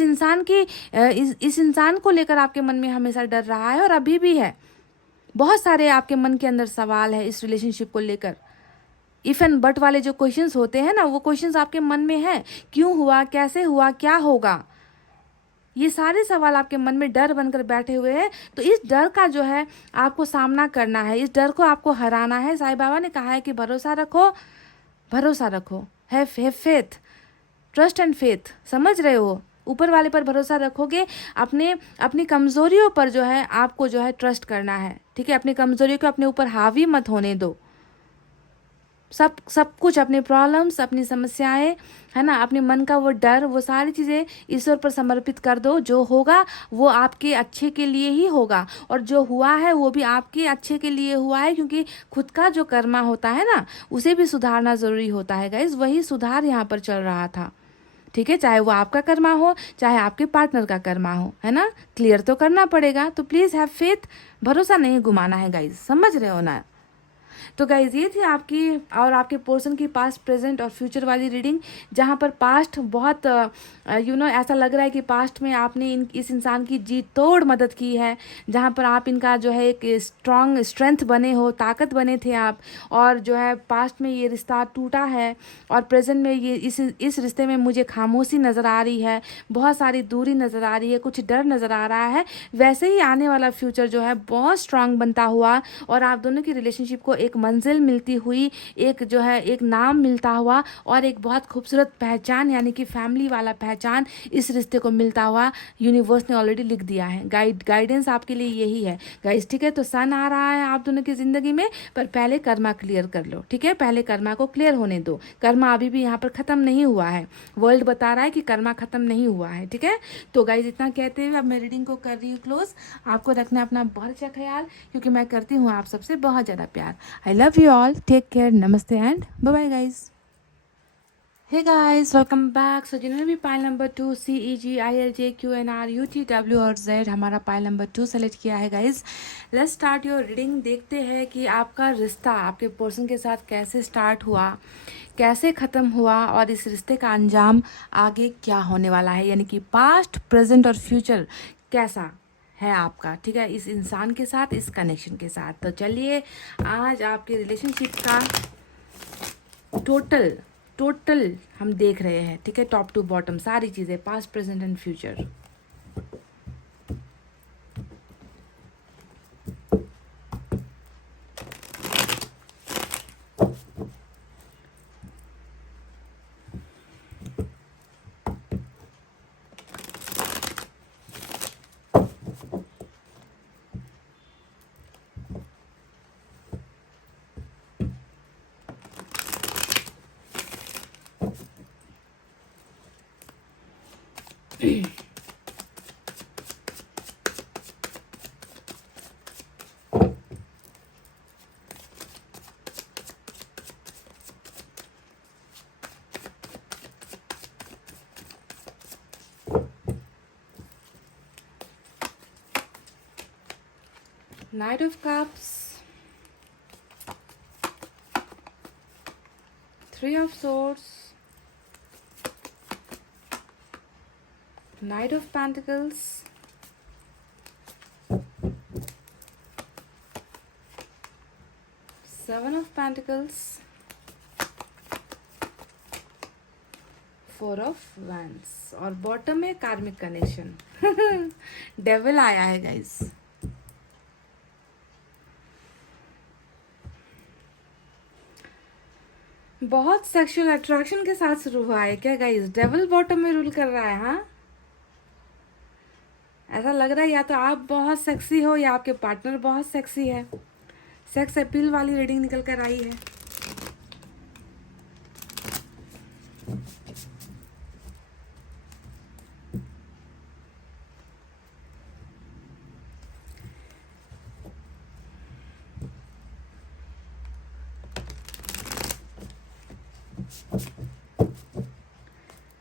इंसान को लेकर आपके मन में हमेशा डर रहा है और अभी भी है। बहुत सारे आपके मन के अंदर सवाल है इस रिलेशनशिप को लेकर। इफ एंड बट वाले जो क्वेश्चंस होते हैं ना, वो क्वेश्चंस आपके मन में है, क्यों हुआ, कैसे हुआ, क्या होगा, ये सारे सवाल आपके मन में डर बनकर बैठे हुए हैं। तो इस डर का जो है आपको सामना करना है, इस डर को आपको हराना है। साईं बाबा ने कहा है कि भरोसा रखो, भरोसा रखो, have faith, trust and faith, समझ रहे हो। ऊपर वाले पर भरोसा रखोगे, अपनी कमज़ोरियों पर जो है आपको जो है ट्रस्ट करना है, ठीक है। अपनी कमज़ोरियों को अपने ऊपर हावी मत होने दो, सब कुछ, अपनी प्रॉब्लम्स, अपनी समस्याएं, है ना, अपने मन का वो डर, वो सारी चीज़ें ईश्वर पर समर्पित कर दो। जो होगा वो आपके अच्छे के लिए ही होगा, और जो हुआ है वो भी आपके अच्छे के लिए हुआ है, क्योंकि खुद का जो कर्मा होता है ना, उसे भी सुधारना ज़रूरी होता है गाइज। वही सुधार यहाँ पर चल रहा था, ठीक है। चाहे वो आपका कर्मा हो, चाहे आपके पार्टनर का कर्मा हो, है ना, क्लियर तो करना पड़ेगा। तो प्लीज़ हैव फेथ, भरोसा नहीं घुमाना है गाइज, समझ रहे हो ना। तो गाइज ये थी आपकी और आपके पर्सन की पास्ट, प्रेजेंट और फ्यूचर वाली रीडिंग, जहाँ पर पास्ट बहुत ऐसा लग रहा है कि पास्ट में आपने इस इंसान की जी तोड़ मदद की है, जहाँ पर आप इनका जो है एक स्ट्रेंथ बने हो, ताकत बने थे आप, और जो है पास्ट में ये रिश्ता टूटा है, और प्रेजेंट में ये इस रिश्ते में मुझे खामोशी नज़र आ रही है, बहुत सारी दूरी नज़र आ रही है, कुछ डर नज़र आ रहा है। वैसे ही आने वाला फ्यूचर जो है बहुत स्ट्रांग बनता हुआ, और आप दोनों की रिलेशनशिप को एक मंजिल मिलती हुई, एक जो है एक नाम मिलता हुआ, और एक बहुत खूबसूरत पहचान यानी कि फैमिली वाला पहचान इस रिश्ते को मिलता हुआ यूनिवर्स ने ऑलरेडी लिख दिया है। गाइडेंस आपके लिए यही है गाइस, ठीक है। तो सन आ रहा है आप दोनों की ज़िंदगी में, पर पहले कर्मा क्लियर कर लो, ठीक है। पहले कर्मा को क्लियर होने दो, कर्मा अभी भी यहाँ पर ख़त्म नहीं हुआ है, वर्ल्ड बता रहा है कि कर्मा ख़त्म नहीं हुआ है, ठीक है। तो गाइज इतना कहते हुए अब मैं रीडिंग को कर रही हूँ क्लोज। आपको रखना अपना बहुत अच्छा ख्याल, क्योंकि मैं करती हूँ आप सबसे बहुत ज़्यादा प्यार। I love you all, take care, नमस्ते and bye bye guys. Hey guys, welcome back. So जिन्होंने भी pile number 2 CEG ILJ QNR UT W और Z हमारा पाइल नंबर 2 सेलेक्ट किया है guys, let's start your reading. देखते हैं कि आपका रिश्ता आपके पर्सन के साथ कैसे स्टार्ट हुआ, कैसे ख़त्म हुआ, और इस रिश्ते का अंजाम आगे क्या होने वाला है, यानी कि पास्ट, प्रेजेंट और फ्यूचर कैसा है आपका, ठीक है, इस इंसान के साथ, इस कनेक्शन के साथ। तो चलिए आज आपके रिलेशनशिप का टोटल हम देख रहे हैं, ठीक है, टॉप टू बॉटम सारी चीज़ें, past, present and future. Knight of Cups, 3 of Swords, Knight of Pentacles, Seven of Pentacles, 4 of Wands, और बॉटम में कार्मिक कनेक्शन डेविल आया है गाइस। बहुत सेक्सुअल अट्रैक्शन के साथ शुरू हुआ है क्या गाइस, डेविल बॉटम में रूल कर रहा है। हाँ, ऐसा लग रहा है या तो आप बहुत सेक्सी हो या आपके पार्टनर बहुत सेक्सी है। सेक्स अपील वाली रीडिंग निकल कर आई है।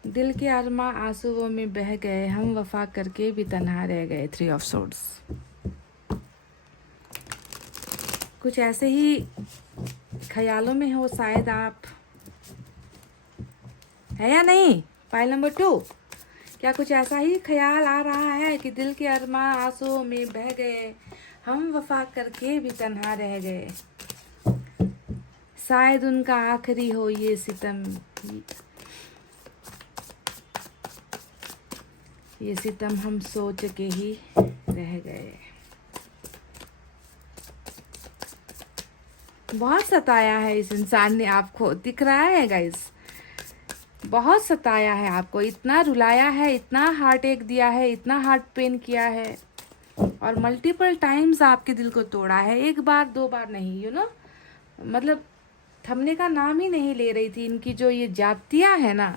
दिल के अरमा आंसुओं में बह गए, हम वफा करके भी तन्हा रह गए। 3 ऑफ सोर्ड्स, कुछ ऐसे ही ख्यालों में हो शायद आप, है या नहीं। पाइल नंबर 2, क्या कुछ ऐसा ही ख्याल आ रहा है कि दिल के अरमा आंसुओं में बह गए, हम वफा करके भी तन्हा रह गए, शायद उनका आखिरी हो ये सितम, ये सितम हम सोच के ही रह गए। बहुत सताया है इस इंसान ने आपको, दिख रहा है गाइस, बहुत सताया है आपको, इतना रुलाया है, इतना हार्ट एक दिया है, इतना हार्ट पेन किया है, और मल्टीपल टाइम्स आपके दिल को तोड़ा है, एक बार दो बार नहीं, मतलब थमने का नाम ही नहीं ले रही थी। इनकी जो ये जातियाँ है ना,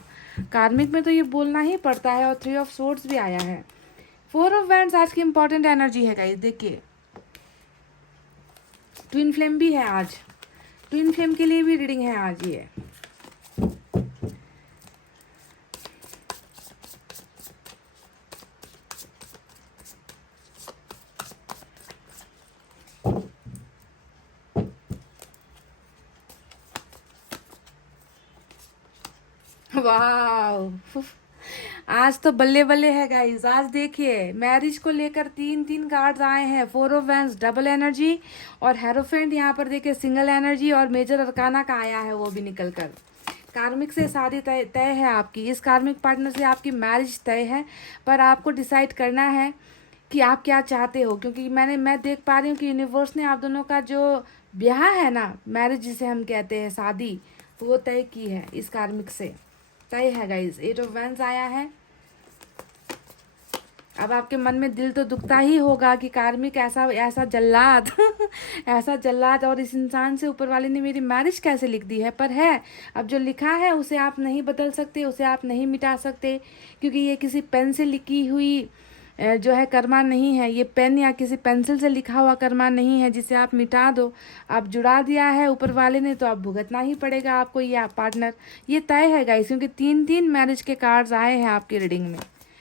कार्मिक में तो ये बोलना ही पड़ता है। और 3 ऑफ सोर्ड्स भी आया है। 4 ऑफ वैंड्स आज की इंपॉर्टेंट एनर्जी है गाइस। देखिए ट्विन फ्लेम भी है आज, ट्विन फ्लेम के लिए भी रीडिंग है आज ये। वाह, आज तो बल्ले बल्ले है गाइस। आज देखिए मैरिज को लेकर 3 कार्ड्स आए हैं। 4 ऑफ वैंड्स डबल एनर्जी, और हेरोफेंट यहाँ पर देखिए सिंगल एनर्जी, और मेजर अरकाना का आया है वो भी निकल कर। कार्मिक से शादी तय तय है आपकी। इस कार्मिक पार्टनर से आपकी मैरिज तय है, पर आपको डिसाइड करना है कि आप क्या चाहते हो। क्योंकि मैं देख पा रही हूँ कि यूनिवर्स ने आप दोनों का जो ब्याह है ना, मैरिज जिसे हम कहते हैं शादी, वो तय की है। इस कार्मिक से तय है गाइज। 8 ऑफ वैंड्स आया है। अब आपके मन में दिल तो दुखता ही होगा कि कार्मिक ऐसा जल्लाद ऐसा जल्लाद, और इस इंसान से ऊपर वाले ने मेरी मैरिज कैसे लिख दी है। पर है, अब जो लिखा है उसे आप नहीं बदल सकते, उसे आप नहीं मिटा सकते, क्योंकि ये किसी पेन से लिखी हुई जो है कर्मा नहीं है। ये पेन या किसी पेंसिल से लिखा हुआ कर्मा नहीं है जिसे आप मिटा दो। आप जुड़ा दिया है ऊपर वाले ने, तो आप भुगतना ही पड़ेगा आपको ये पार्टनर। ये तय है गाइस, क्योंकि 3 मैरिज के कार्ड्स आए हैं आपकी रीडिंग में।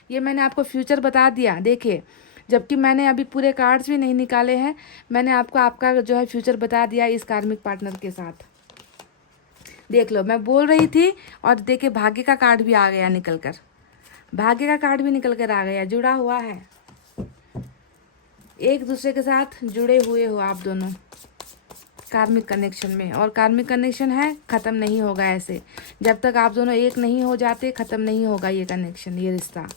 ये मैंने आपको फ्यूचर बता दिया। देखिए, जबकि मैंने अभी पूरे कार्ड्स भी नहीं निकाले हैं, मैंने आपको आपका जो है फ्यूचर बता दिया इस कार्मिक पार्टनर के साथ। देख लो, मैं बोल रही थी, और देखिए भाग्य का कार्ड भी आ गया निकल कर। भाग्य का कार्ड भी निकल कर आ गया। जुड़ा हुआ है, एक दूसरे के साथ जुड़े हुए हो आप दोनों कार्मिक कनेक्शन में। और कार्मिक कनेक्शन है, ख़त्म नहीं होगा ऐसे। जब तक आप दोनों एक नहीं हो जाते, ख़त्म नहीं होगा ये कनेक्शन, ये रिश्ता।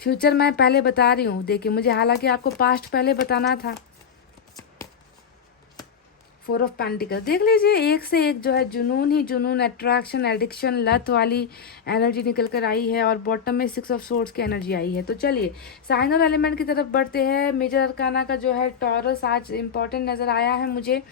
फ्यूचर मैं पहले बता रही हूँ। देखिए, मुझे हालांकि आपको पास्ट पहले बताना था। 4 ऑफ पेंटिकल देख लीजिए, एक से एक जो है जुनून ही जुनून, अट्रैक्शन, एडिक्शन, लत वाली एनर्जी निकल कर आई है। और बॉटम में 6 ऑफ सोर्ड्स की एनर्जी आई है। तो चलिए साइन और एलिमेंट की तरफ बढ़ते हैं। मेजर अरकाना का जो है टॉरस आज इंपॉर्टेंट नज़र आया है मुझे।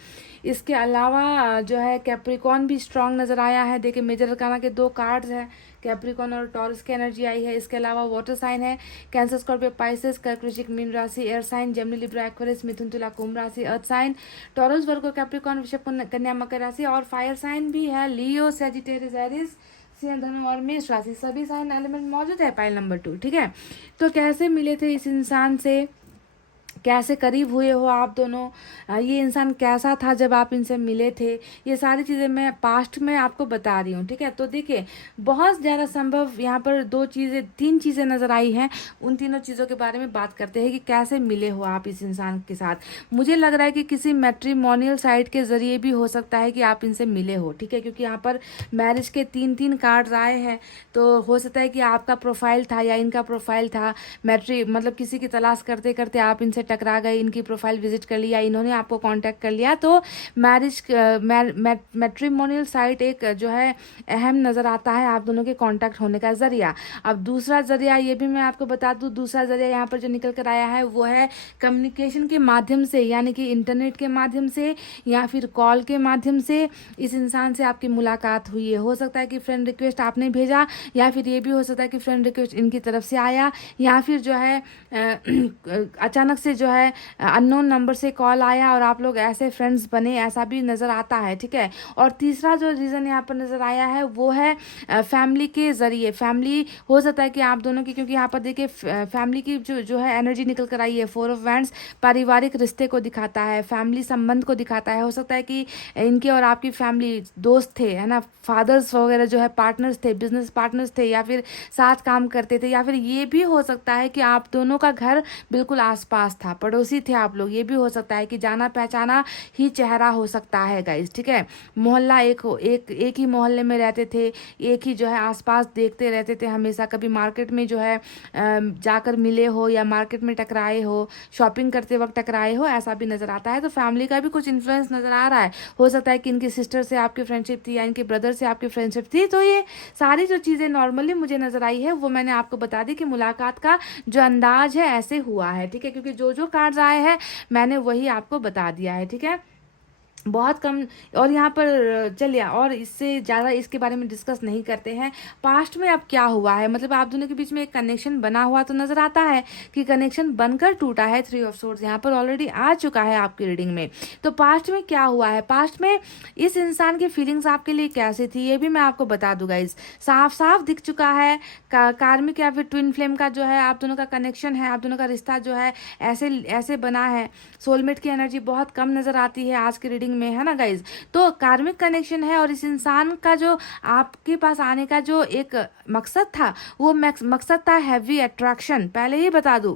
इसके अलावा जो है कैप्रिकॉन भी स्ट्रांग नज़र आया है। देखिए मेजर अरकाना के 2 कार्ड्स हैं, कैप्रिकॉन और टॉरस की एनर्जी आई है। इसके अलावा वाटर साइन है, कैंसर, स्कॉर्पियो, पाइसेस, कर्क, वृश्चिक, मीन राशि। Air sign Gemini, Libra, Aquarius, मिथुन, तुला, कुंभ राशि। Earth sign Taurus, Virgo, Capricorn, वृषभ, कन्या, मकर राशि। और फायर साइन भी है, लियो, सेजिटेरियस, एरिस, सिंह, धनु और मेष राशि। सभी साइन एलिमेंट मौजूद है पाइल नंबर 2। ठीक है, तो कैसे मिले थे इस इंसान से, कैसे करीब हुए हो आप दोनों, ये इंसान कैसा था जब आप इनसे मिले थे, ये सारी चीज़ें मैं पास्ट में आपको बता रही हूँ। ठीक है, तो देखिए बहुत ज़्यादा संभव यहाँ पर 3 चीज़ें नज़र आई हैं। उन तीनों चीज़ों के बारे में बात करते हैं कि कैसे मिले हो आप इस इंसान के साथ। मुझे लग रहा है कि किसी मैट्रिमोनियल साइट के ज़रिए भी हो सकता है कि आप इनसे मिले हो। ठीक है, क्योंकि यहाँ पर मैरिज के 3 कार्ड्स आए हैं, तो हो सकता है कि आपका प्रोफाइल था या इनका प्रोफाइल था। मतलब किसी की तलाश करते करते आप इनसे टकरा गए, इनकी प्रोफाइल विजिट कर लिया, इन्होंने आपको कांटेक्ट कर लिया। तो मैट्रिमोनियल साइट एक जो है अहम नज़र आता है आप दोनों के कांटेक्ट होने का ज़रिया। अब दूसरा ज़रिया ये भी मैं आपको बता दूं, दूसरा ज़रिया यहाँ पर जो निकल कर आया है वो है कम्युनिकेशन के माध्यम से, यानी कि इंटरनेट के माध्यम से या फिर कॉल के माध्यम से इस इंसान से आपकी मुलाकात हुई है। हो सकता है कि फ्रेंड रिक्वेस्ट आपने भेजा, या फिर ये भी हो सकता है कि फ्रेंड रिक्वेस्ट इनकी तरफ से आया, या फिर जो है अचानक से जो है अननोन नंबर से कॉल आया और आप लोग ऐसे फ्रेंड्स बने, ऐसा भी नज़र आता है। ठीक है, और तीसरा जो रीज़न यहाँ पर नज़र आया है वो है फैमिली के ज़रिए। फैमिली हो सकता है कि आप दोनों की, क्योंकि यहाँ पर देखिए फैमिली की जो है एनर्जी निकल कर आई है। 4 ऑफ वैंड्स पारिवारिक रिश्ते को दिखाता है, फैमिली संबंध को दिखाता है। हो सकता है कि इनके और आपकी फैमिली दोस्त थे, है ना, फादर्स वगैरह जो है पार्टनर्स थे, बिजनेस पार्टनर्स थे, या फिर साथ काम करते थे, या फिर ये भी हो सकता है कि आप दोनों का घर बिल्कुल आसपास था, पड़ोसी थे आप लोग। ये भी हो सकता है कि जाना पहचाना ही चेहरा हो सकता है गाइस। ठीक है, मोहल्ला एक ही मोहल्ले में रहते थे, एक ही जो है आसपास देखते रहते थे हमेशा। कभी मार्केट में जो है जाकर मिले हो, या मार्केट में टकराए हो, शॉपिंग करते वक्त टकराए हो, ऐसा भी नज़र आता है। तो फैमिली का भी कुछ इन्फ्लुएंस नज़र आ रहा है। हो सकता है कि इनकी सिस्टर से आपकी फ्रेंडशिप थी, या इनके ब्रदर से आपकी फ्रेंडशिप थी। तो ये सारी जो चीज़ें नॉर्मली मुझे नज़र आई है वो मैंने आपको बता दी कि मुलाकात का जो अंदाज है ऐसे हुआ है। ठीक है, क्योंकि जो कार्ड्स आए हैं मैंने वही आपको बता दिया है। ठीक है, बहुत कम। और यहाँ पर चलिए और इससे ज़्यादा इसके बारे में डिस्कस नहीं करते हैं। पास्ट में अब क्या हुआ है, मतलब आप दोनों के बीच में एक कनेक्शन बना हुआ तो नज़र आता है कि कनेक्शन बनकर टूटा है। 3 ऑफ सोर्ड्स यहाँ पर ऑलरेडी आ चुका है आपकी रीडिंग में। तो पास्ट में क्या हुआ है, पास्ट में इस इंसान की फीलिंग्स आपके लिए कैसी थी ये भी मैं आपको बता दूंगा। इस साफ साफ दिख चुका है कार्मिक या फिर ट्विन फ्लेम का जो है आप दोनों का कनेक्शन है, आप दोनों का रिश्ता जो है ऐसे ऐसे बना है। सोलमेट की एनर्जी बहुत कम नज़र आती है आज की रीडिंग में, है ना गाइज। तो कार्मिक कनेक्शन है और इस इंसान का जो आपके पास आने का जो एक मकसद था वो मकसद था हैवी अट्रैक्शन। पहले ही बता दूं,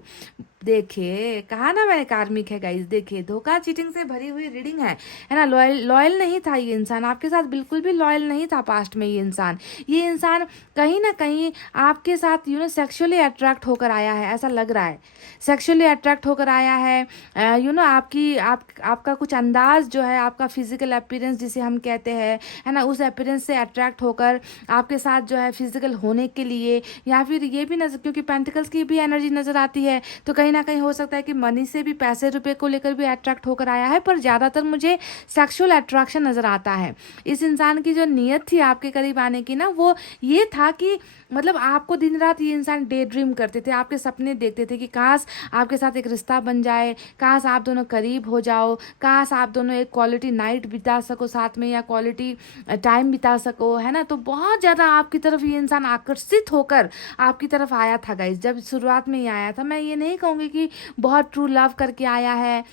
देखिए कहा ना मैंने कार्मिक है गाइस। देखिए धोखा चीटिंग से भरी हुई रीडिंग है ना। लॉयल नहीं था ये इंसान आपके साथ, बिल्कुल भी लॉयल नहीं था पास्ट में। ये इंसान कहीं ना कहीं आपके साथ सेक्सुअली अट्रैक्ट होकर आया है, ऐसा लग रहा है। सेक्सुअली अट्रैक्ट होकर आया है। आपका कुछ अंदाज जो है, आपका फिजिकल अपीयरेंस जिसे हम कहते हैं, है ना, उस अपीयरेंस से अट्रैक्ट होकर आपके साथ जो है फिजिकल होने के लिए, या फिर ये भी नजर, क्योंकि पेंटिकल्स की भी एनर्जी नजर आती है, तो कहीं ना कहीं हो सकता है कि मनी से भी, पैसे रुपए को लेकर भी अट्रैक्ट होकर आया है। पर ज़्यादातर मुझे सेक्सुअल अट्रैक्शन नज़र आता है। इस इंसान की जो नीयत थी आपके करीब आने की ना, वो ये था कि मतलब आपको दिन रात ये इंसान डे ड्रीम करते थे, आपके सपने देखते थे कि काश आपके साथ एक रिश्ता बन जाए, काश आप दोनों करीब हो जाओ, काश आप दोनों एक क्वालिटी नाइट बिता सको साथ में, या क्वालिटी टाइम बिता सको, है ना। तो बहुत ज़्यादा आपकी तरफ ये इंसान आकर्षित होकर आपकी तरफ आया था गाइज। जब शुरुआत में ही आया था, मैं ये नहीं कहूँगी कि बहुत ट्रू लव करके आया है,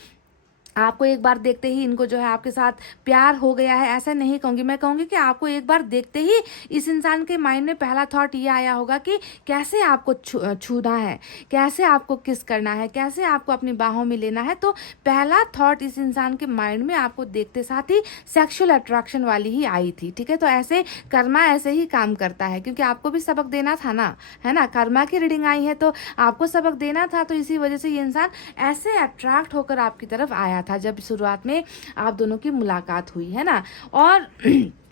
आपको एक बार देखते ही इनको जो है आपके साथ प्यार हो गया है, ऐसा नहीं कहूँगी। मैं कहूँगी कि आपको एक बार देखते ही इस इंसान के माइंड में पहला थॉट ये आया होगा कि कैसे आपको छूना है, कैसे आपको किस करना है, कैसे आपको अपनी बाहों में लेना है। तो पहला थॉट इस इंसान के माइंड में आपको देखते साथ ही सेक्सुअल अट्रैक्शन वाली ही आई थी, ठीक है। तो ऐसे कर्मा ऐसे ही काम करता है, क्योंकि आपको भी सबक देना था ना, है ना। कर्मा की रीडिंग आई है तो आपको सबक देना था, तो इसी वजह से ये इंसान ऐसे अट्रैक्ट होकर आपकी तरफ आया था जब शुरुआत में आप दोनों की मुलाकात हुई, है ना। और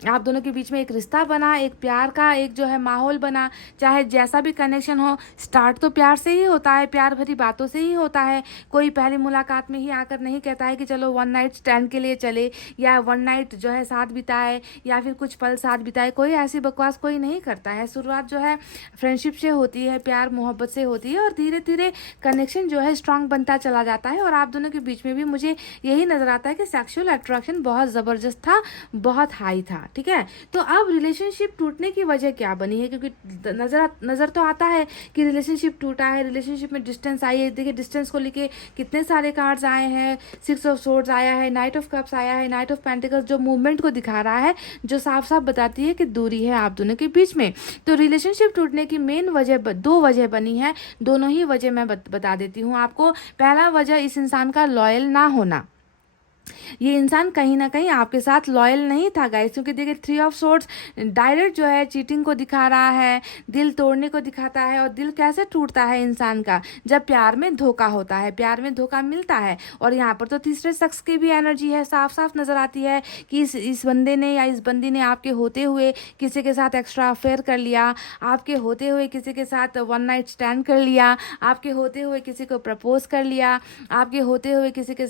आप दोनों के बीच में एक रिश्ता बना, एक प्यार का एक जो है माहौल बना। चाहे जैसा भी कनेक्शन हो, स्टार्ट तो प्यार से ही होता है, प्यार भरी बातों से ही होता है। कोई पहली मुलाकात में ही आकर नहीं कहता है कि चलो वन नाइट स्टैंड के लिए चले, या वन नाइट जो है साथ बिताए, या फिर कुछ पल साथ बिताए। कोई ऐसी बकवास कोई नहीं करता है। शुरुआत जो है फ्रेंडशिप से होती है, प्यार मोहब्बत से होती है, और धीरे धीरे कनेक्शन जो है स्ट्रांग बनता चला जाता है। और आप दोनों के बीच में भी मुझे यही नज़र आता है कि सेक्सुअल अट्रैक्शन बहुत ज़बरदस्त था, बहुत हाई था, ठीक है। तो अब रिलेशनशिप टूटने की वजह क्या बनी है, क्योंकि नज़र तो आता है कि रिलेशनशिप टूटा है, रिलेशनशिप में डिस्टेंस आई है। देखिए डिस्टेंस को लेके कितने सारे कार्ड्स आए हैं। 6 ऑफ सोर्ड्स आया है, नाइट ऑफ कप्स आया है, नाइट ऑफ पेंटिकल्स, जो मूवमेंट को दिखा रहा है, जो साफ साफ बताती है कि दूरी है आप दोनों के बीच में। तो रिलेशनशिप टूटने की मेन वजह 2 वजह बनी है। दोनों ही वजह मैं बता देती हूँ आपको। पहला वजह इस इंसान का लॉयल ना होना। ये इंसान कहीं ना कहीं आपके साथ लॉयल नहीं था गाइस, क्योंकि देखिए 3 ऑफ सोर्ड्स डायरेक्ट जो है चीटिंग को दिखा रहा है, दिल तोड़ने को दिखाता है। और दिल कैसे टूटता है इंसान का, जब प्यार में धोखा होता है, प्यार में धोखा मिलता है। और यहाँ पर तो तीसरे शख्स की भी एनर्जी है, साफ साफ नजर आती है कि इस बंदे ने या इस बंदी ने आपके होते हुए किसी के साथ एक्स्ट्रा अफेयर कर लिया, आपके होते हुए किसी के साथ वन नाइट स्टैंड कर लिया, आपके होते हुए किसी को प्रपोज कर लिया, आपके होते हुए किसी के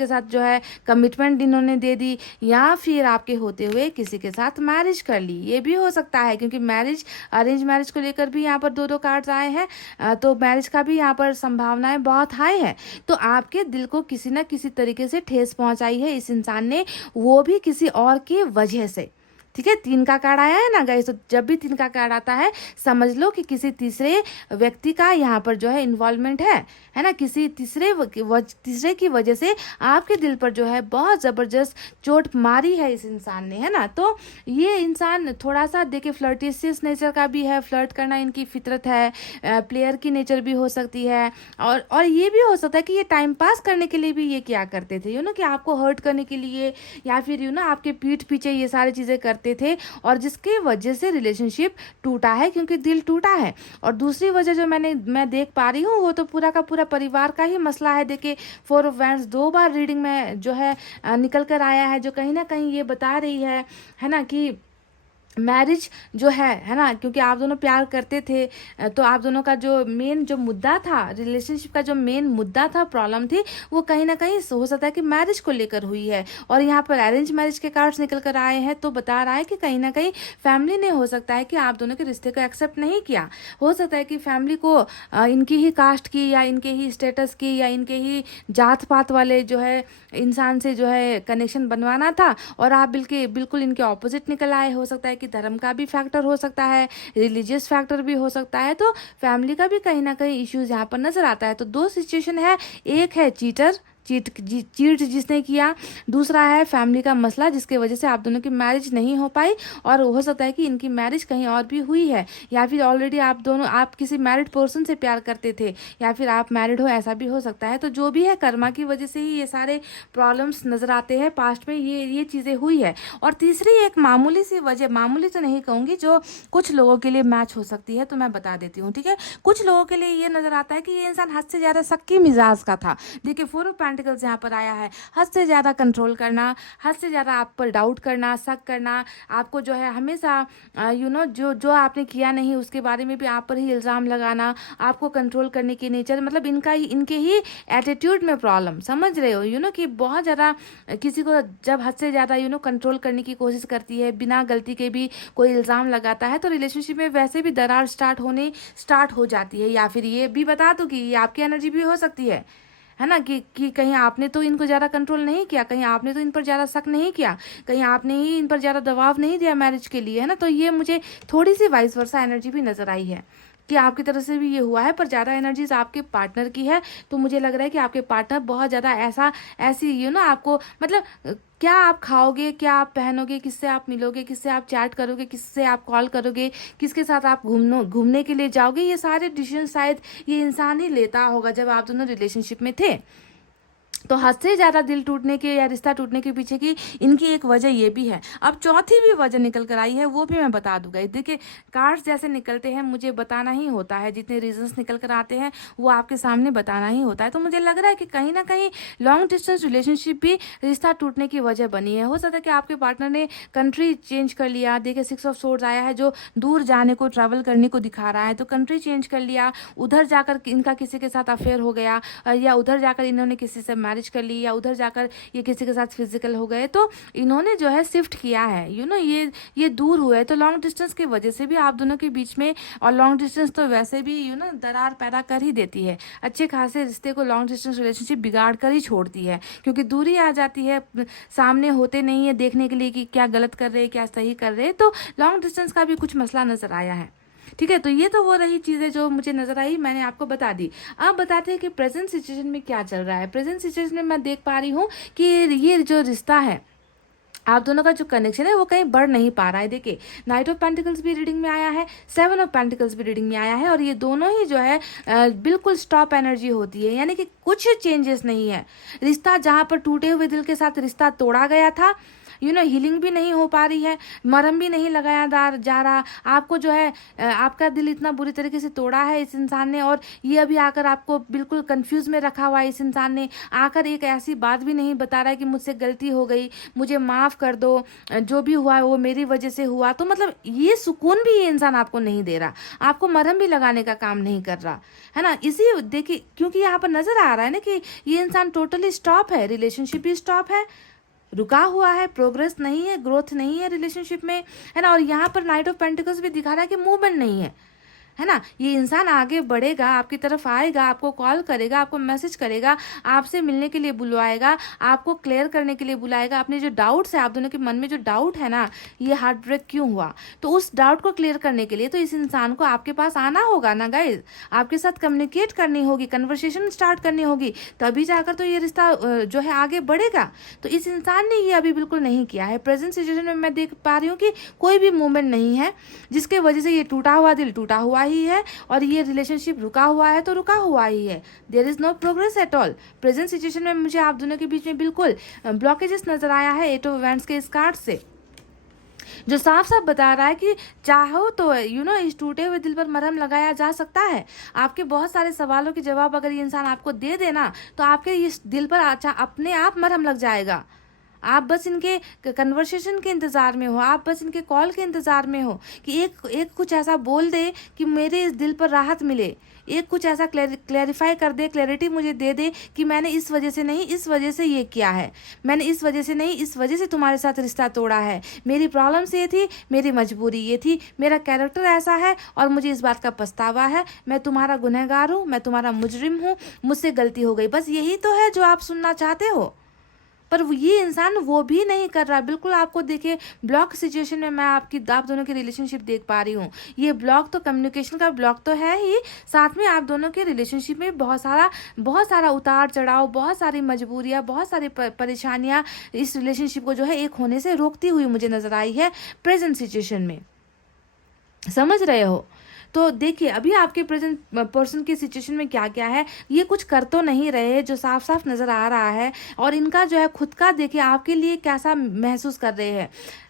साथ जो है कमिटमेंट इन्होंने दे दी, या फिर आपके होते हुए किसी के साथ मैरिज कर ली। ये भी हो सकता है, क्योंकि मैरिज, अरेंज मैरिज को लेकर भी यहाँ पर 2 कार्ड्स आए हैं। तो मैरिज का भी यहाँ पर संभावनाएं बहुत हाई है। तो आपके दिल को किसी न किसी तरीके से ठेस पहुंचाई है इस इंसान ने, वो भी किसी और की वजह से, ठीक है। 3 का कार्ड आया है ना गाइस, तो जब भी 3 का कार्ड आता है समझ लो कि किसी तीसरे व्यक्ति का यहाँ पर जो है इन्वॉल्वमेंट है ना। किसी तीसरे की वजह से आपके दिल पर जो है बहुत ज़बरदस्त चोट मारी है इस इंसान ने, है ना। तो ये इंसान थोड़ा सा देखिए फ्लर्टिशियस नेचर का भी है, फ्लर्ट करना इनकी फितरत है, प्लेयर की नेचर भी हो सकती है। और ये भी हो सकता है कि ये टाइम पास करने के लिए भी ये क्या करते थे, कि आपको हर्ट करने के लिए, या फिर आपके पीठ पीछे ये सारी चीज़ें करते थे, और जिसके वजह से रिलेशनशिप टूटा है, क्योंकि दिल टूटा है। और दूसरी वजह जो मैं देख पा रही हूँ, वो तो पूरा का पूरा परिवार का ही मसला है। देखिए 4 ऑफ वैंड्स 2 बार रीडिंग में जो है निकल कर आया है, जो कहीं ना कहीं ये बता रही है ना, कि मैरिज जो है ना, क्योंकि आप दोनों प्यार करते थे, तो आप दोनों का जो मेन जो मुद्दा था, रिलेशनशिप का जो मेन मुद्दा था, प्रॉब्लम थी, वो कहीं ना कहीं हो सकता है कि मैरिज को लेकर हुई है। और यहाँ पर अरेंज मैरिज के कार्ड्स निकल कर आए हैं, तो बता रहा है कि कहीं ना कहीं फैमिली ने हो सकता है कि आप दोनों के रिश्ते को एक्सेप्ट नहीं किया। हो सकता है कि फैमिली को इनकी ही कास्ट की या इनके ही स्टेटस की या इनके ही जात पात वाले जो है इंसान से जो है कनेक्शन बनवाना था, और आप बिल्कुल बिल्कुल इनके ऑपोजिट निकल आए। हो सकता है कि धर्म का भी फैक्टर हो सकता है, रिलीजियस फैक्टर भी हो सकता है, तो फैमिली का भी कहीं ना कहीं इश्यूज यहाँ पर नजर आता है। तो दो सिचुएशन है, एक है चीट जिसने किया, दूसरा है फैमिली का मसला जिसके वजह से आप दोनों की मैरिज नहीं हो पाई, और हो सकता है कि इनकी मैरिज कहीं और भी हुई है, या फिर ऑलरेडी आप किसी मैरिड पर्सन से प्यार करते थे, या फिर आप मैरिड हो, ऐसा भी हो सकता है। तो जो भी है, कर्मा की वजह से ही ये सारे प्रॉब्लम्स नजर आते हैं, पास्ट में ये चीज़ें हुई है। और तीसरी एक मामूली सी वजह, मामूली तो नहीं कहूँगी, जो कुछ लोगों के लिए मैच हो सकती है, तो मैं बता देती हूँ, ठीक है। कुछ लोगों के लिए ये नजर आता है कि ये इंसान हद से ज़्यादा सक्की मिजाज का था। देखिए, 4 ऑफ पेंटिकल्स यहाँ पर आया है, हद से ज़्यादा कंट्रोल करना, हद से ज़्यादा आप पर डाउट करना, शक करना, आपको जो है हमेशा जो जो आपने किया नहीं उसके बारे में भी आप पर ही इल्ज़ाम लगाना, आपको कंट्रोल करने की नेचर, मतलब इनके ही एटीट्यूड में प्रॉब्लम, समझ रहे हो, कि बहुत ज़्यादा किसी को जब हद से ज़्यादा कंट्रोल करने की कोशिश करती है, बिना गलती के भी कोई इल्ज़ाम लगाता है, तो रिलेशनशिप में वैसे भी दरार स्टार्ट हो जाती है। या फिर ये भी बता दूँ कि ये आपकी एनर्जी भी हो सकती है ना, कि कहीं आपने तो इनको ज़्यादा कंट्रोल नहीं किया, कहीं आपने तो इन पर ज़्यादा शक नहीं किया, कहीं आपने ही इन पर ज़्यादा दबाव नहीं दिया मैरिज के लिए, है ना। तो ये मुझे थोड़ी सी वाइस वर्सा एनर्जी भी नज़र आई है कि आपकी तरफ से भी ये हुआ है, पर ज़्यादा एनर्जीज आपके पार्टनर की है। तो मुझे लग रहा है कि आपके पार्टनर बहुत ज़्यादा ऐसी आपको, मतलब क्या आप खाओगे, क्या आप पहनोगे, किससे आप मिलोगे, किससे आप चैट करोगे, किससे आप कॉल करोगे, किसके साथ आप घूमने के लिए जाओगे, ये सारे डिसीजन शायद ये इंसान ही लेता होगा जब आप दोनों रिलेशनशिप में थे। तो हद से ज़्यादा दिल टूटने के या रिश्ता टूटने के पीछे की इनकी एक वजह ये भी है। अब चौथी भी वजह निकल कर आई है, वो भी मैं बता दूंगा। देखिए, कार्ड्स जैसे निकलते हैं मुझे बताना ही होता है, जितने रीजंस निकल कर आते हैं वो आपके सामने बताना ही होता है। तो मुझे लग रहा है कि कहीं ना कहीं लॉन्ग डिस्टेंस रिलेशनशिप भी रिश्ता टूटने की वजह बनी है। हो सकता है कि आपके पार्टनर ने कंट्री चेंज कर लिया। देखिए, 6 ऑफ सोर्ड्स आया है, जो दूर जाने को, ट्रैवल करने को दिखा रहा है। तो कंट्री चेंज कर लिया, उधर जाकर इनका किसी के साथ अफेयर हो गया, या उधर जाकर इन्होंने किसी से मैरिज कर ली, या उधर जाकर ये किसी के साथ फिजिकल हो गए, तो इन्होंने जो है शिफ्ट किया है, ये दूर हुए। तो लॉन्ग डिस्टेंस की वजह से भी आप दोनों के बीच में, और लॉन्ग डिस्टेंस तो वैसे भी दरार पैदा कर ही देती है, अच्छे खासे रिश्ते को लॉन्ग डिस्टेंस रिलेशनशिप बिगाड़ कर ही छोड़ती है, क्योंकि दूरी आ जाती है, सामने होते नहीं है देखने के लिए कि क्या गलत कर रहे हैं, क्या सही कर रहे हैं। तो लॉन्ग डिस्टेंस का भी कुछ मसला नजर आया है, ठीक है। तो ये तो वो रही चीज़ें जो मुझे नजर आई, मैंने आपको बता दी। अब बताते हैं कि प्रेजेंट सिचुएशन में क्या चल रहा है। प्रेजेंट सिचुएशन में मैं देख पा रही हूँ कि ये जो रिश्ता है, आप दोनों का जो कनेक्शन है वो कहीं बढ़ नहीं पा रहा है। देखिए, नाइट ऑफ पेंटिकल्स भी रीडिंग में आया है, 7 ऑफ पेंटिकल्स भी रीडिंग में आया है, और ये दोनों ही जो है बिल्कुल स्टॉप एनर्जी होती है, यानी कि कुछ चेंजेस नहीं है। रिश्ता जहाँ पर टूटे हुए दिल के साथ रिश्ता तोड़ा गया था, हीलिंग भी नहीं हो पा रही है, मरहम भी नहीं लगाया जा रहा। आपको जो है आपका दिल इतना बुरी तरीके से तोड़ा है इस इंसान ने, और ये अभी आकर आपको बिल्कुल कंफ्यूज में रखा हुआ है। इस इंसान ने आकर एक ऐसी बात भी नहीं बता रहा है कि मुझसे गलती हो गई, मुझे माफ़ कर दो, जो भी हुआ वो मेरी वजह से हुआ। तो मतलब ये सुकून भी ये इंसान आपको नहीं दे रहा, आपको मरहम भी लगाने का काम नहीं कर रहा, है ना। इसी देखिए, क्योंकि यहाँ पर नजर आ रहा है ना कि ये इंसान टोटली स्टॉप है, रिलेशनशिप भी स्टॉप है, रुका हुआ है, प्रोग्रेस नहीं है, ग्रोथ नहीं है रिलेशनशिप में, है ना। और यहाँ पर नाइट ऑफ पेंटिकल्स भी दिखा रहा है कि मूवमेंट नहीं है ना। ये इंसान आगे बढ़ेगा, आपकी तरफ आएगा, आपको कॉल करेगा, आपको मैसेज करेगा, आपसे मिलने के लिए बुलवाएगा, आपको क्लियर करने के लिए बुलाएगा। अपने जो डाउट्स है, आप दोनों के मन में जो डाउट है ना, ये हार्ट ब्रेक क्यों हुआ, तो उस डाउट को क्लियर करने के लिए तो इस इंसान को आपके पास आना होगा ना गाइज, आपके साथ कम्युनिकेट करनी होगी, कन्वर्सेशन स्टार्ट करनी होगी, तभी जाकर तो ये रिश्ता जो है आगे बढ़ेगा। तो इस इंसान ने ये अभी बिल्कुल नहीं किया है। प्रेजेंट सिचुएशन में मैं देख पा रही हूँ कि कोई भी मूवमेंट नहीं है, जिसके वजह से ये टूटा हुआ दिल टूटा हुआ ही है, और ये रिलेशनशिप रुका हुआ है तो रुका हुआ ही है। There is no progress at all. Present situation में मुझे आप दोनों के बीच में बिल्कुल ब्लॉकेजेस नजर आया है 8 ऑफ वैंड्स के इस कार्ड से, जो साफ साफ बता रहा है कि चाहो तो इस टूटे हुए दिल पर मरहम लगाया जा सकता है। आपके बहुत सारे सवालों के जवाब अगर ये इंसान आपको दे देना, तो आपके इस दिल पर अच्छा अपने आप मरहम लग जाएगा, आप बस इनके कन्वर्सेशन के इंतज़ार में हो, आप बस इनके कॉल के इंतज़ार में हो कि एक कुछ ऐसा बोल दे कि मेरे इस दिल पर राहत मिले, एक कुछ ऐसा क्लैरिफाई कर दे, क्लैरिटी मुझे दे दे कि मैंने इस वजह से नहीं, इस वजह से ये किया है, मैंने इस वजह से नहीं, इस वजह से तुम्हारे साथ रिश्ता तोड़ा है, मेरी प्रॉब्लम्स ये थी, मेरी मजबूरी ये थी, मेरा कैरेक्टर ऐसा है और मुझे इस बात का पछतावा है, मैं तुम्हारा गुनहगार हूँ, मैं तुम्हारा मुजरिम हूँ, मुझसे गलती हो गई। बस यही तो है जो आप सुनना चाहते हो। पर ये इंसान वो भी नहीं कर रहा। बिल्कुल आपको देखिए ब्लॉक सिचुएशन में मैं आप दोनों की रिलेशनशिप देख पा रही हूँ। ये ब्लॉक तो कम्युनिकेशन का ब्लॉक तो है ही, साथ में आप दोनों के रिलेशनशिप में बहुत सारा उतार चढ़ाव, बहुत सारी मजबूरियाँ, बहुत सारी परेशानियाँ इस रिलेशनशिप को जो है एक होने से रोकती हुई मुझे नजर आई है प्रेजेंट सिचुएशन में। समझ रहे हो? तो देखिए अभी आपके प्रेजेंट पर्सन की सिचुएशन में क्या क्या है, ये कुछ कर तो नहीं रहे जो साफ साफ नज़र आ रहा है। और इनका जो है खुद का देखिए आपके लिए कैसा महसूस कर रहे हैं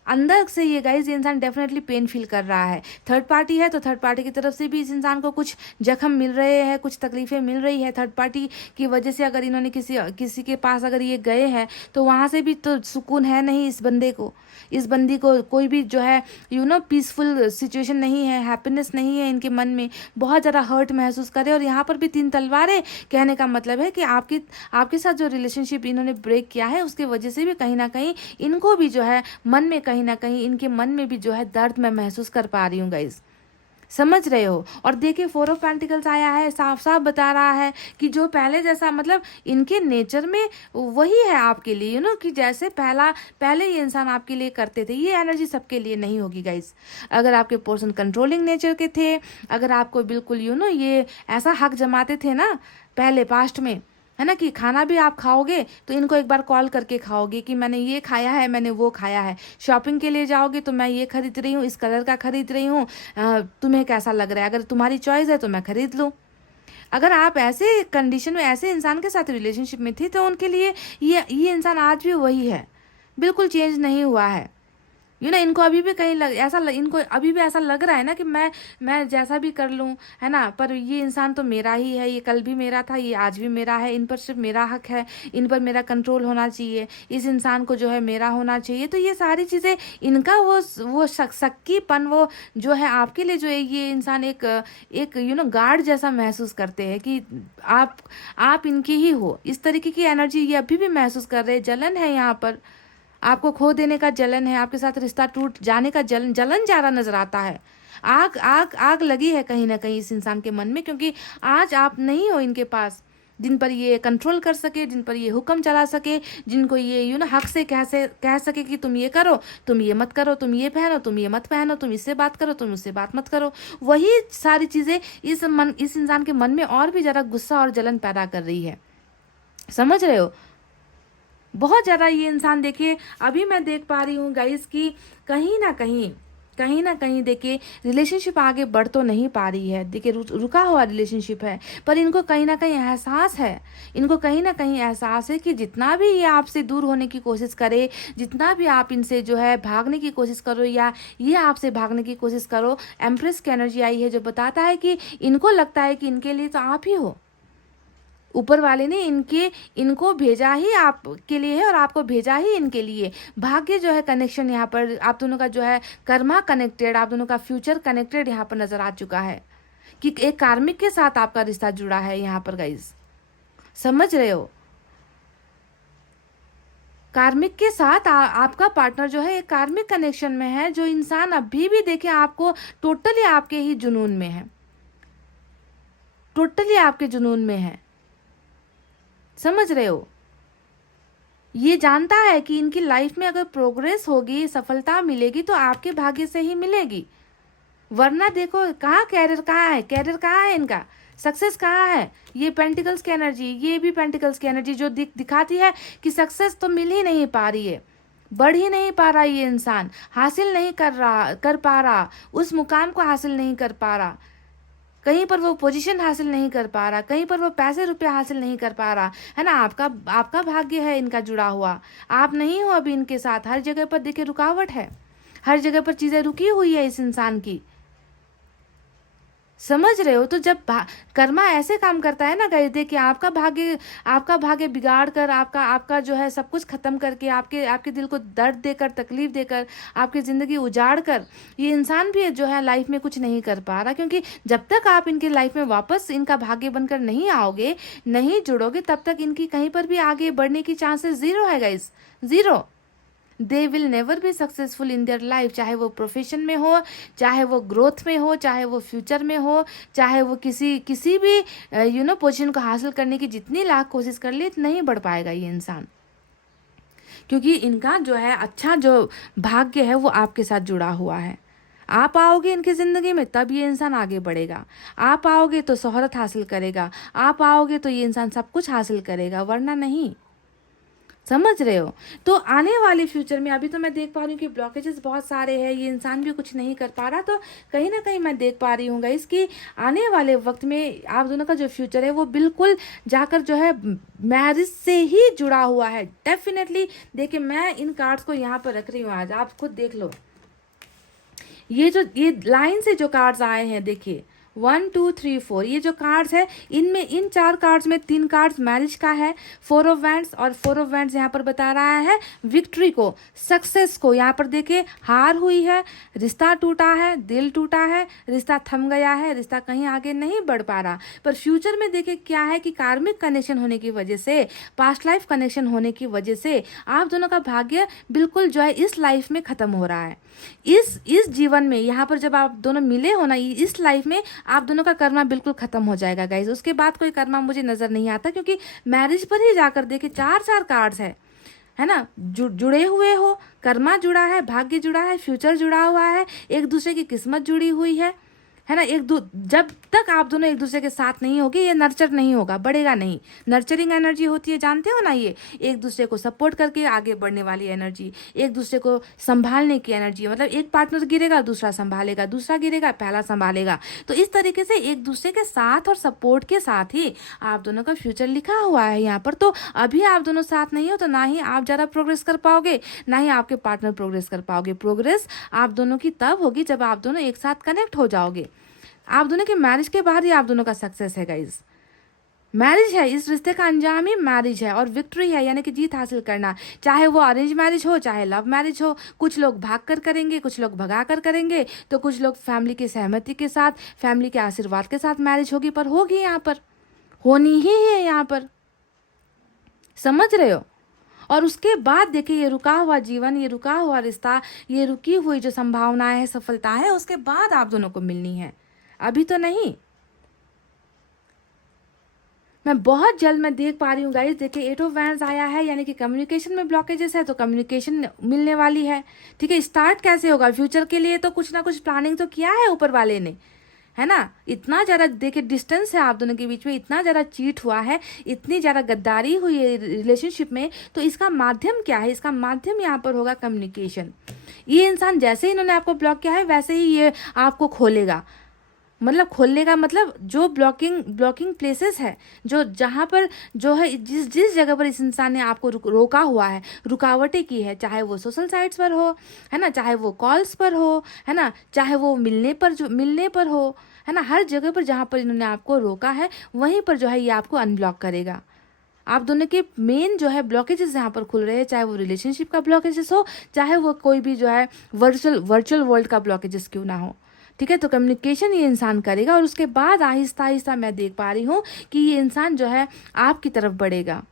अंदर से। ये गाइज, ये इंसान डेफिनेटली पेन फील कर रहा है। थर्ड पार्टी है तो थर्ड पार्टी की तरफ से भी इस इंसान को कुछ जख्म मिल रहे हैं, कुछ तकलीफें मिल रही है। थर्ड पार्टी की वजह से अगर इन्होंने किसी के पास अगर ये गए हैं तो वहाँ से भी तो सुकून है नहीं इस बंदे को, इस बंदी को कोई भी जो है पीसफुल सिचुएशन नहीं है, हैप्पीनेस नहीं है इनके मन में, बहुत ज़्यादा हर्ट महसूस करे। और यहाँ पर भी 3 तलवारें कहने का मतलब है कि आपके साथ जो रिलेशनशिप इन्होंने ब्रेक किया है उसकी वजह से भी कहीं ना कहीं इनको भी जो है मन में कहीं ना कहीं इनके मन में भी जो है दर्द मैं महसूस कर पा रही हूँ गाइज। समझ रहे हो? और देखिए 4 ऑफ पेंटिकल्स आया है, साफ साफ बता रहा है कि जो पहले जैसा मतलब इनके नेचर में वही है आपके लिए कि जैसे पहले ये इंसान आपके लिए करते थे। ये एनर्जी सबके लिए नहीं होगी गाइस। अगर आपके पर्सन कंट्रोलिंग नेचर के थे, अगर आपको बिल्कुल ये ऐसा हक जमाते थे ना पहले पास्ट में, है ना, कि खाना भी आप खाओगे तो इनको एक बार कॉल करके खाओगे कि मैंने ये खाया है, मैंने वो खाया है। शॉपिंग के लिए जाओगे तो मैं ये खरीद रही हूँ, इस कलर का खरीद रही हूँ, तुम्हें कैसा लग रहा है, अगर तुम्हारी चॉइस है तो मैं खरीद लूँ। अगर आप ऐसे कंडीशन में ऐसे इंसान के साथ रिलेशनशिप में थी तो उनके लिए ये इंसान आज भी वही है, बिल्कुल चेंज नहीं हुआ है। इनको अभी भी कहीं इनको अभी भी ऐसा लग रहा है ना कि मैं जैसा भी कर लूँ, है ना, पर ये इंसान तो मेरा ही है, ये कल भी मेरा था, ये आज भी मेरा है, इन पर सिर्फ मेरा हक है, इन पर मेरा कंट्रोल होना चाहिए, इस इंसान को जो है मेरा होना चाहिए। तो ये सारी चीज़ें इनका वो सक्कीपन, वो जो है आपके लिए जो है ये इंसान एक गार्ड जैसा महसूस करते हैं कि आप इनके ही हो। इस तरीके की एनर्जी ये अभी भी महसूस कर रहे हैं। जलन है यहाँ पर, आपको खो देने का जलन है, आपके साथ रिश्ता टूट जाने का जलन ज़्यादा नजर आता है। आग आग आग लगी है कहीं ना कहीं इस इंसान के मन में, क्योंकि आज आप नहीं हो इनके पास जिन पर ये कंट्रोल कर सके, जिन पर ये हुक्म चला सके, जिनको ये हक से कह सके कि तुम ये करो, तुम ये मत करो, तुम ये पहनो, तुम ये मत पहनो, तुम इससे बात करो, तुम उससे बात मत करो। वही सारी चीज़ें इस इंसान के मन में और भी ज़्यादा गुस्सा और जलन पैदा कर रही है। समझ रहे हो? बहुत ज़्यादा ये इंसान देखिए अभी मैं देख पा रही हूँ गाइस कि कहीं ना कहीं देखिए रिलेशनशिप आगे बढ़ तो नहीं पा रही है। देखिए रुका हुआ रिलेशनशिप है, पर इनको कहीं ना कहीं एहसास है कि जितना भी ये आपसे दूर होने की कोशिश करे, जितना भी आप इनसे जो है भागने की कोशिश करो या ये आपसे भागने की कोशिश करो, एम्प्रेस की एनर्जी आई है जो बताता है कि इनको लगता है कि इनके लिए तो आप ही हो। ऊपर वाले ने इनको भेजा ही आपके लिए है और आपको भेजा ही इनके लिए। भाग्य जो है कनेक्शन यहाँ पर आप दोनों का जो है कर्मा कनेक्टेड, आप दोनों का फ्यूचर कनेक्टेड यहाँ पर नजर आ चुका है कि एक कार्मिक के साथ आपका रिश्ता जुड़ा है यहाँ पर गाइज। समझ रहे हो? कार्मिक के साथ आपका पार्टनर जो है एक कार्मिक कनेक्शन में है। जो इंसान अभी भी देखे आपको टोटली आपके ही जुनून में है, टोटली आपके जुनून में है। समझ रहे हो? ये जानता है कि इनकी लाइफ में अगर प्रोग्रेस होगी, सफलता मिलेगी तो आपके भाग्य से ही मिलेगी, वरना देखो कहाँ कैरियर कहाँ है इनका, सक्सेस कहाँ है। ये पेंटिकल्स की एनर्जी, ये भी पेंटिकल्स की एनर्जी जो दिखाती है कि सक्सेस तो मिल ही नहीं पा रही है, बढ़ ही नहीं पा रहा, ये इंसान हासिल नहीं कर पा रहा, उस मुकाम को हासिल नहीं कर पा रहा, कहीं पर वो पोजीशन हासिल नहीं कर पा रहा, कहीं पर वो पैसे रुपया हासिल नहीं कर पा रहा, है ना। आपका भाग्य है इनका जुड़ा हुआ, आप नहीं हो अभी इनके साथ। हर जगह पर देखिए रुकावट है, हर जगह पर चीज़ें रुकी हुई है इस इंसान की। समझ रहे हो? तो जब कर्मा ऐसे काम करता है ना गाइस, देखिए आपका भाग्य बिगाड़ कर, आपका आपका जो है सब कुछ खत्म करके, आपके आपके दिल को दर्द देकर, तकलीफ देकर, आपकी ज़िंदगी उजाड़ कर, ये इंसान भी जो है लाइफ में कुछ नहीं कर पा रहा, क्योंकि जब तक आप इनकी लाइफ में वापस इनका भाग्य बनकर नहीं आओगे, नहीं जुड़ोगे, तब तक इनकी कहीं पर भी आगे बढ़ने की चांसेस ज़ीरो है guys, zero. They will never be successful in their life, चाहे वो प्रोफेशन में हो, चाहे वो ग्रोथ में हो, चाहे वो फ्यूचर में हो, चाहे वो किसी भी पोजीशन को हासिल करने की जितनी लाख कोशिश कर ले, नहीं बढ़ पाएगा ये इंसान, क्योंकि इनका जो है अच्छा जो भाग्य है वो आपके साथ जुड़ा हुआ है। आप आओगे इनकी ज़िंदगी में तब ये इंसान आगे बढ़ेगा, आप आओगे तो शोहरत हासिल करेगा, आप आओगे तो ये इंसान सब कुछ हासिल करेगा, वरना नहीं। समझ रहे हो? तो आने वाले फ्यूचर में अभी तो मैं देख पा रही हूँ कि ब्लॉकेजेस बहुत सारे हैं, ये इंसान भी कुछ नहीं कर पा रहा, तो कहीं ना कहीं मैं देख पा रही हूँ गाइस कि आने वाले वक्त में आप दोनों का जो फ्यूचर है वो बिल्कुल जाकर जो है मैरिज से ही जुड़ा हुआ है, डेफिनेटली। देखिए मैं इन कार्ड्स को यहाँ पर रख रही हूँ, आज आप खुद देख लो। ये लाइन से जो कार्ड्स आए हैं, देखिए 1 2 3 4, ये जो कार्ड्स है इनमें, इन 4 कार्ड्स में 3 कार्ड्स मैरिज का है, 4 ऑफ वैंड्स, और 4 ऑफ वैंड्स यहाँ पर बता रहा है विक्ट्री को, सक्सेस को। यहाँ पर देखिए हार हुई है, रिश्ता टूटा है, दिल टूटा है, रिश्ता थम गया है, रिश्ता कहीं आगे नहीं बढ़ पा रहा। पर फ्यूचर में देखिए क्या है कि कार्मिक कनेक्शन होने की वजह से, पास्ट लाइफ कनेक्शन होने की वजह से आप दोनों का भाग्य बिल्कुल जो है इस लाइफ में खत्म हो रहा है। इस जीवन में यहाँ पर जब आप दोनों मिले हो ना, इस लाइफ में आप दोनों का कर्मा बिल्कुल खत्म हो जाएगा गाइस। उसके बाद कोई कर्मा मुझे नजर नहीं आता, क्योंकि मैरिज पर ही जाकर देखिए 4 कार्ड्स है ना, जुड़े हुए हो, कर्मा जुड़ा है, भाग्य जुड़ा है, फ्यूचर जुड़ा हुआ है, एक दूसरे की किस्मत जुड़ी हुई है ना। जब तक आप दोनों एक दूसरे के साथ नहीं होगे, ये नर्चर नहीं होगा, बढ़ेगा नहीं। नर्चरिंग एनर्जी होती है, जानते हो ना, ये एक दूसरे को सपोर्ट करके आगे बढ़ने वाली एनर्जी, एक दूसरे को संभालने की एनर्जी है। मतलब एक पार्टनर गिरेगा दूसरा संभालेगा, दूसरा गिरेगा पहला संभालेगा। तो इस तरीके से एक दूसरे के साथ और सपोर्ट के साथ ही आप दोनों का फ्यूचर लिखा हुआ है यहाँ पर। तो अभी आप दोनों साथ नहीं हो तो ना ही आप ज़्यादा प्रोग्रेस कर पाओगे, ना ही आपके पार्टनर प्रोग्रेस कर पाओगे। प्रोग्रेस आप दोनों की तब होगी जब आप दोनों एक साथ कनेक्ट हो जाओगे। आप दोनों के मैरिज के बाद ही आप दोनों का सक्सेस है गाइज। मैरिज है, इस रिश्ते का अंजाम ही मैरिज है, और विक्ट्री है, यानी कि जीत हासिल करना। चाहे वो अरेंज मैरिज हो, चाहे लव मैरिज हो, कुछ लोग भाग कर करेंगे, कुछ लोग भगा कर करेंगे, तो कुछ लोग फैमिली की सहमति के साथ, फैमिली के आशीर्वाद के साथ मैरिज होगी, पर होगी यहाँ पर, होनी ही है यहाँ पर। समझ रहे हो? और उसके बाद देखिए ये रुका हुआ जीवन, ये रुका हुआ रिश्ता, ये रुकी हुई जो संभावनाएं है, सफलता है, उसके बाद आप दोनों को मिलनी है, अभी तो नहीं। मैं बहुत जल्द मैं देख पा रही हूँ गाइस, देखिए 8 ऑफ वैंड्स आया है, यानी कि कम्युनिकेशन में ब्लॉकेजेस है, तो कम्युनिकेशन मिलने वाली है। ठीक है, स्टार्ट कैसे होगा फ्यूचर के लिए, तो कुछ ना कुछ प्लानिंग तो किया है ऊपर वाले ने, है ना। इतना ज़्यादा देखिए डिस्टेंस है आप दोनों के बीच में, इतना ज़्यादा चीट हुआ है, इतनी ज़्यादा गद्दारी हुई है रिलेशनशिप में, तो इसका माध्यम क्या है? इसका माध्यम यहाँ पर होगा कम्युनिकेशन। ये इंसान जैसे ही इन्होंने आपको ब्लॉक किया है, वैसे ही ये आपको खोलेगा। मतलब खोलने का मतलब जो ब्लॉकिंग प्लेसेस है, जो जहाँ पर जो है, जिस जगह पर इस इंसान ने आपको रोका हुआ है, रुकावटें की है, चाहे वो सोशल साइट्स पर हो, है ना, चाहे वो कॉल्स पर हो, है ना, चाहे वो मिलने पर हो, है ना, हर जगह पर जहाँ पर इन्होंने आपको रोका है, वहीं पर जो है ये आपको अनब्लॉक करेगा। आप दोनों के मेन जो है ब्लॉकेजेस यहाँ पर खुल रहे हैं, चाहे वो रिलेशनशिप का ब्लॉकेजेस हो, चाहे वो कोई भी जो है वर्चुअल वर्ल्ड का ब्लॉकेजेस क्यों ना हो। ठीक है, तो कम्युनिकेशन ये इंसान करेगा, और उसके बाद आहिस्ता आहिस्ता मैं देख पा रही हूँ कि ये इंसान जो है आपकी तरफ बढ़ेगा।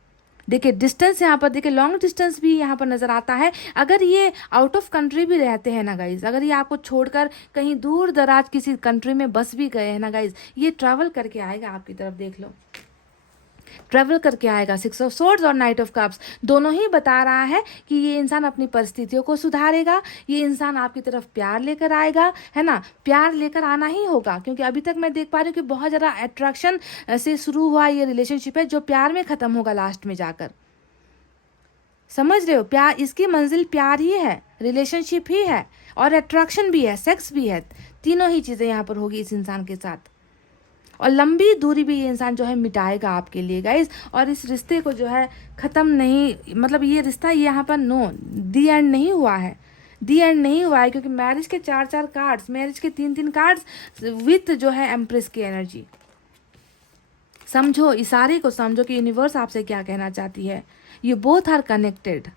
देखिए डिस्टेंस यहाँ पर, देखिए लॉन्ग डिस्टेंस भी यहाँ पर नज़र आता है। अगर ये आउट ऑफ कंट्री भी रहते हैं ना गाइज, अगर ये आपको छोड़कर कहीं दूर दराज किसी कंट्री में बस भी गए हैं ना गाइज, ये ट्रैवल करके आएगा आपकी तरफ। देख लो, ट्रैवल करके आएगा। 6 ऑफ सोर्ड्स और नाइट ऑफ कप्स दोनों ही बता रहा है कि ये इंसान अपनी परिस्थितियों को सुधारेगा, ये इंसान आपकी तरफ प्यार लेकर आएगा, है ना। प्यार लेकर आना ही होगा, क्योंकि अभी तक मैं देख पा रही हूँ कि बहुत ज़्यादा अट्रैक्शन से शुरू हुआ ये रिलेशनशिप है, जो प्यार में ख़त्म होगा लास्ट में जाकर। समझ रहे हो? प्यार, इसकी मंजिल प्यार ही है, रिलेशनशिप ही है, और अट्रैक्शन भी है, सेक्स भी है, तीनों ही चीज़ें यहाँ पर होगी इस इंसान के साथ। और लंबी दूरी भी ये इंसान जो है मिटाएगा आपके लिए गाइज। और इस रिश्ते को जो है ख़त्म नहीं, मतलब ये रिश्ता यहाँ पर दी एंड नहीं हुआ है, दी एंड नहीं हुआ है, क्योंकि मैरिज के 4-4 कार्ड्स, मैरिज के 3-3 कार्ड्स विथ जो है एम्प्रेस की एनर्जी। समझो, इशारे को समझो कि यूनिवर्स आपसे क्या कहना चाहती है। यू बोथ आर कनेक्टेड,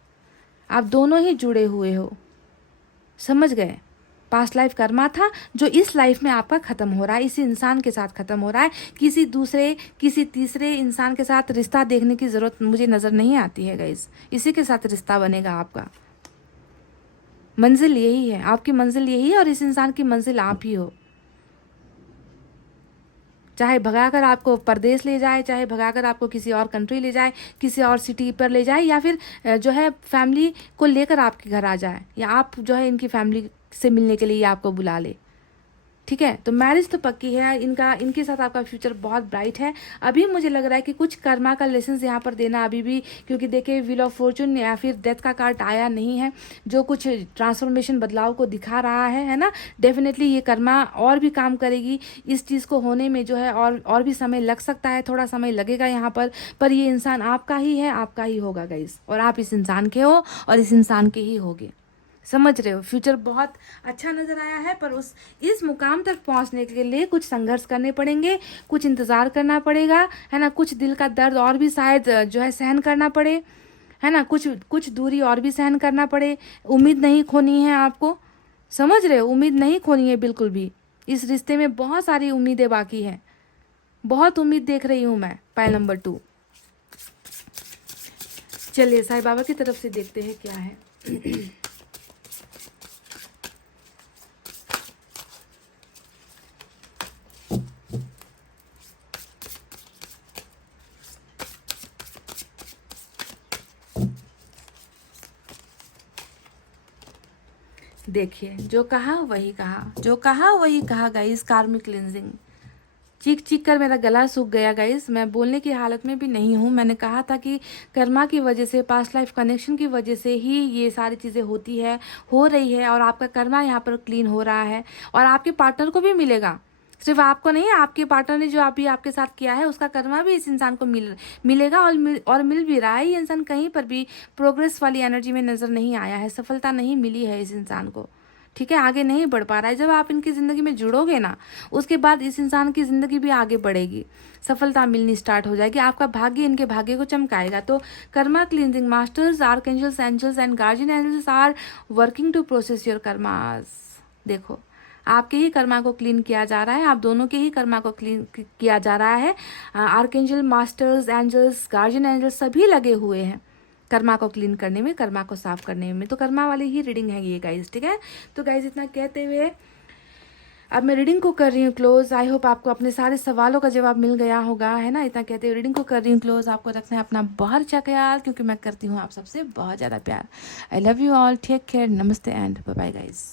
आप दोनों ही जुड़े हुए हो, समझ गए। पास्ट लाइफ कर्मा था जो इस लाइफ में आपका ख़त्म हो रहा है, इसी इंसान के साथ ख़त्म हो रहा है। किसी दूसरे, किसी तीसरे इंसान के साथ रिश्ता देखने की ज़रूरत मुझे नज़र नहीं आती है गाइस। इसी के साथ रिश्ता बनेगा आपका। मंजिल यही है, आपकी मंजिल यही है, और इस इंसान की मंजिल आप ही हो। चाहे भगाकर आपको परदेश ले जाए, चाहे भगाकर आपको किसी और कंट्री ले जाए, किसी और सिटी पर ले जाए, या फिर जो है फैमिली को लेकर आपके घर आ जाए, या आप जो है इनकी फैमिली से मिलने के लिए आपको बुला ले। ठीक है, तो मैरिज तो पक्की है इनका, इनके साथ आपका फ्यूचर बहुत ब्राइट है। अभी मुझे लग रहा है कि कुछ कर्मा का लेसन यहाँ पर देना अभी भी, क्योंकि देखिए व्हील ऑफ फॉर्चून या फिर डेथ का कार्ड आया नहीं है, जो कुछ ट्रांसफॉर्मेशन बदलाव को दिखा रहा है ना। डेफिनेटली ये कर्मा और भी काम करेगी इस चीज़ को होने में, जो है और भी समय लग सकता है, थोड़ा समय लगेगा यहाँ पर ये इंसान आपका ही है, आपका ही होगा गाइस, और आप इस इंसान के हो और इस इंसान के ही होगे। समझ रहे हो, फ्यूचर बहुत अच्छा नज़र आया है, पर इस मुकाम तक पहुंचने के लिए कुछ संघर्ष करने पड़ेंगे, कुछ इंतज़ार करना पड़ेगा, है ना। कुछ दिल का दर्द और भी शायद जो है सहन करना पड़े, है ना। कुछ दूरी और भी सहन करना पड़े। उम्मीद नहीं खोनी है आपको, समझ रहे हो, उम्मीद नहीं खोनी है बिल्कुल भी। इस रिश्ते में बहुत सारी उम्मीदें बाकी हैं, बहुत उम्मीद देख रही हूँ मैं। पायल नंबर 2, चलिए साईं बाबा की तरफ से देखते हैं क्या है। देखिए, जो कहा वही कहा, जो कहा वही कहा गाइस। कार्मिक क्लिनजिंग, चीख चीख कर मेरा गला सूख गया गाइस, मैं बोलने की हालत में भी नहीं हूँ। मैंने कहा था कि कर्मा की वजह से, पास्ट लाइफ कनेक्शन की वजह से ही ये सारी चीज़ें होती है, हो रही है, और आपका कर्मा यहाँ पर क्लीन हो रहा है, और आपके पार्टनर को भी मिलेगा। सिर्फ आपको नहीं, आपके पार्टनर ने जो अभी आपके साथ किया है उसका कर्मा भी इस इंसान को मिलेगा, और मिल भी रहा है। ये इंसान कहीं पर भी प्रोग्रेस वाली एनर्जी में नज़र नहीं आया है, सफलता नहीं मिली है इस इंसान को। ठीक है, आगे नहीं बढ़ पा रहा है। जब आप इनकी ज़िंदगी में जुड़ोगे ना, उसके बाद इस इंसान की ज़िंदगी भी आगे बढ़ेगी, सफलता मिलनी स्टार्ट हो जाएगी, आपका भाग्य इनके भाग्य को चमकाएगा। तो karma cleansing masters, archangels, angels and guardian angels are working to process your karmas. देखो, आपके ही कर्मा को क्लीन किया जा रहा है, आप दोनों के ही कर्मा को क्लीन किया जा रहा है। Archangel, masters, angels, guardian angels सभी लगे हुए हैं कर्मा को क्लीन करने में, कर्मा को साफ करने में। तो कर्मा वाली ही रीडिंग है ये गाइज, ठीक है। तो गाइज इतना कहते हुए अब मैं रीडिंग को कर रही हूँ क्लोज। आई होप आपको अपने सारे सवालों का जवाब मिल गया होगा, है ना। इतना कहते हुए रीडिंग को कर रही हूँ क्लोज। आपको रखना है अपना बहुत अच्छा ख्याल, क्योंकि मैं करती हूँ आप सबसे बहुत ज़्यादा प्यार। I love you all, take care, नमस्ते एंड बाय बाय गाइज।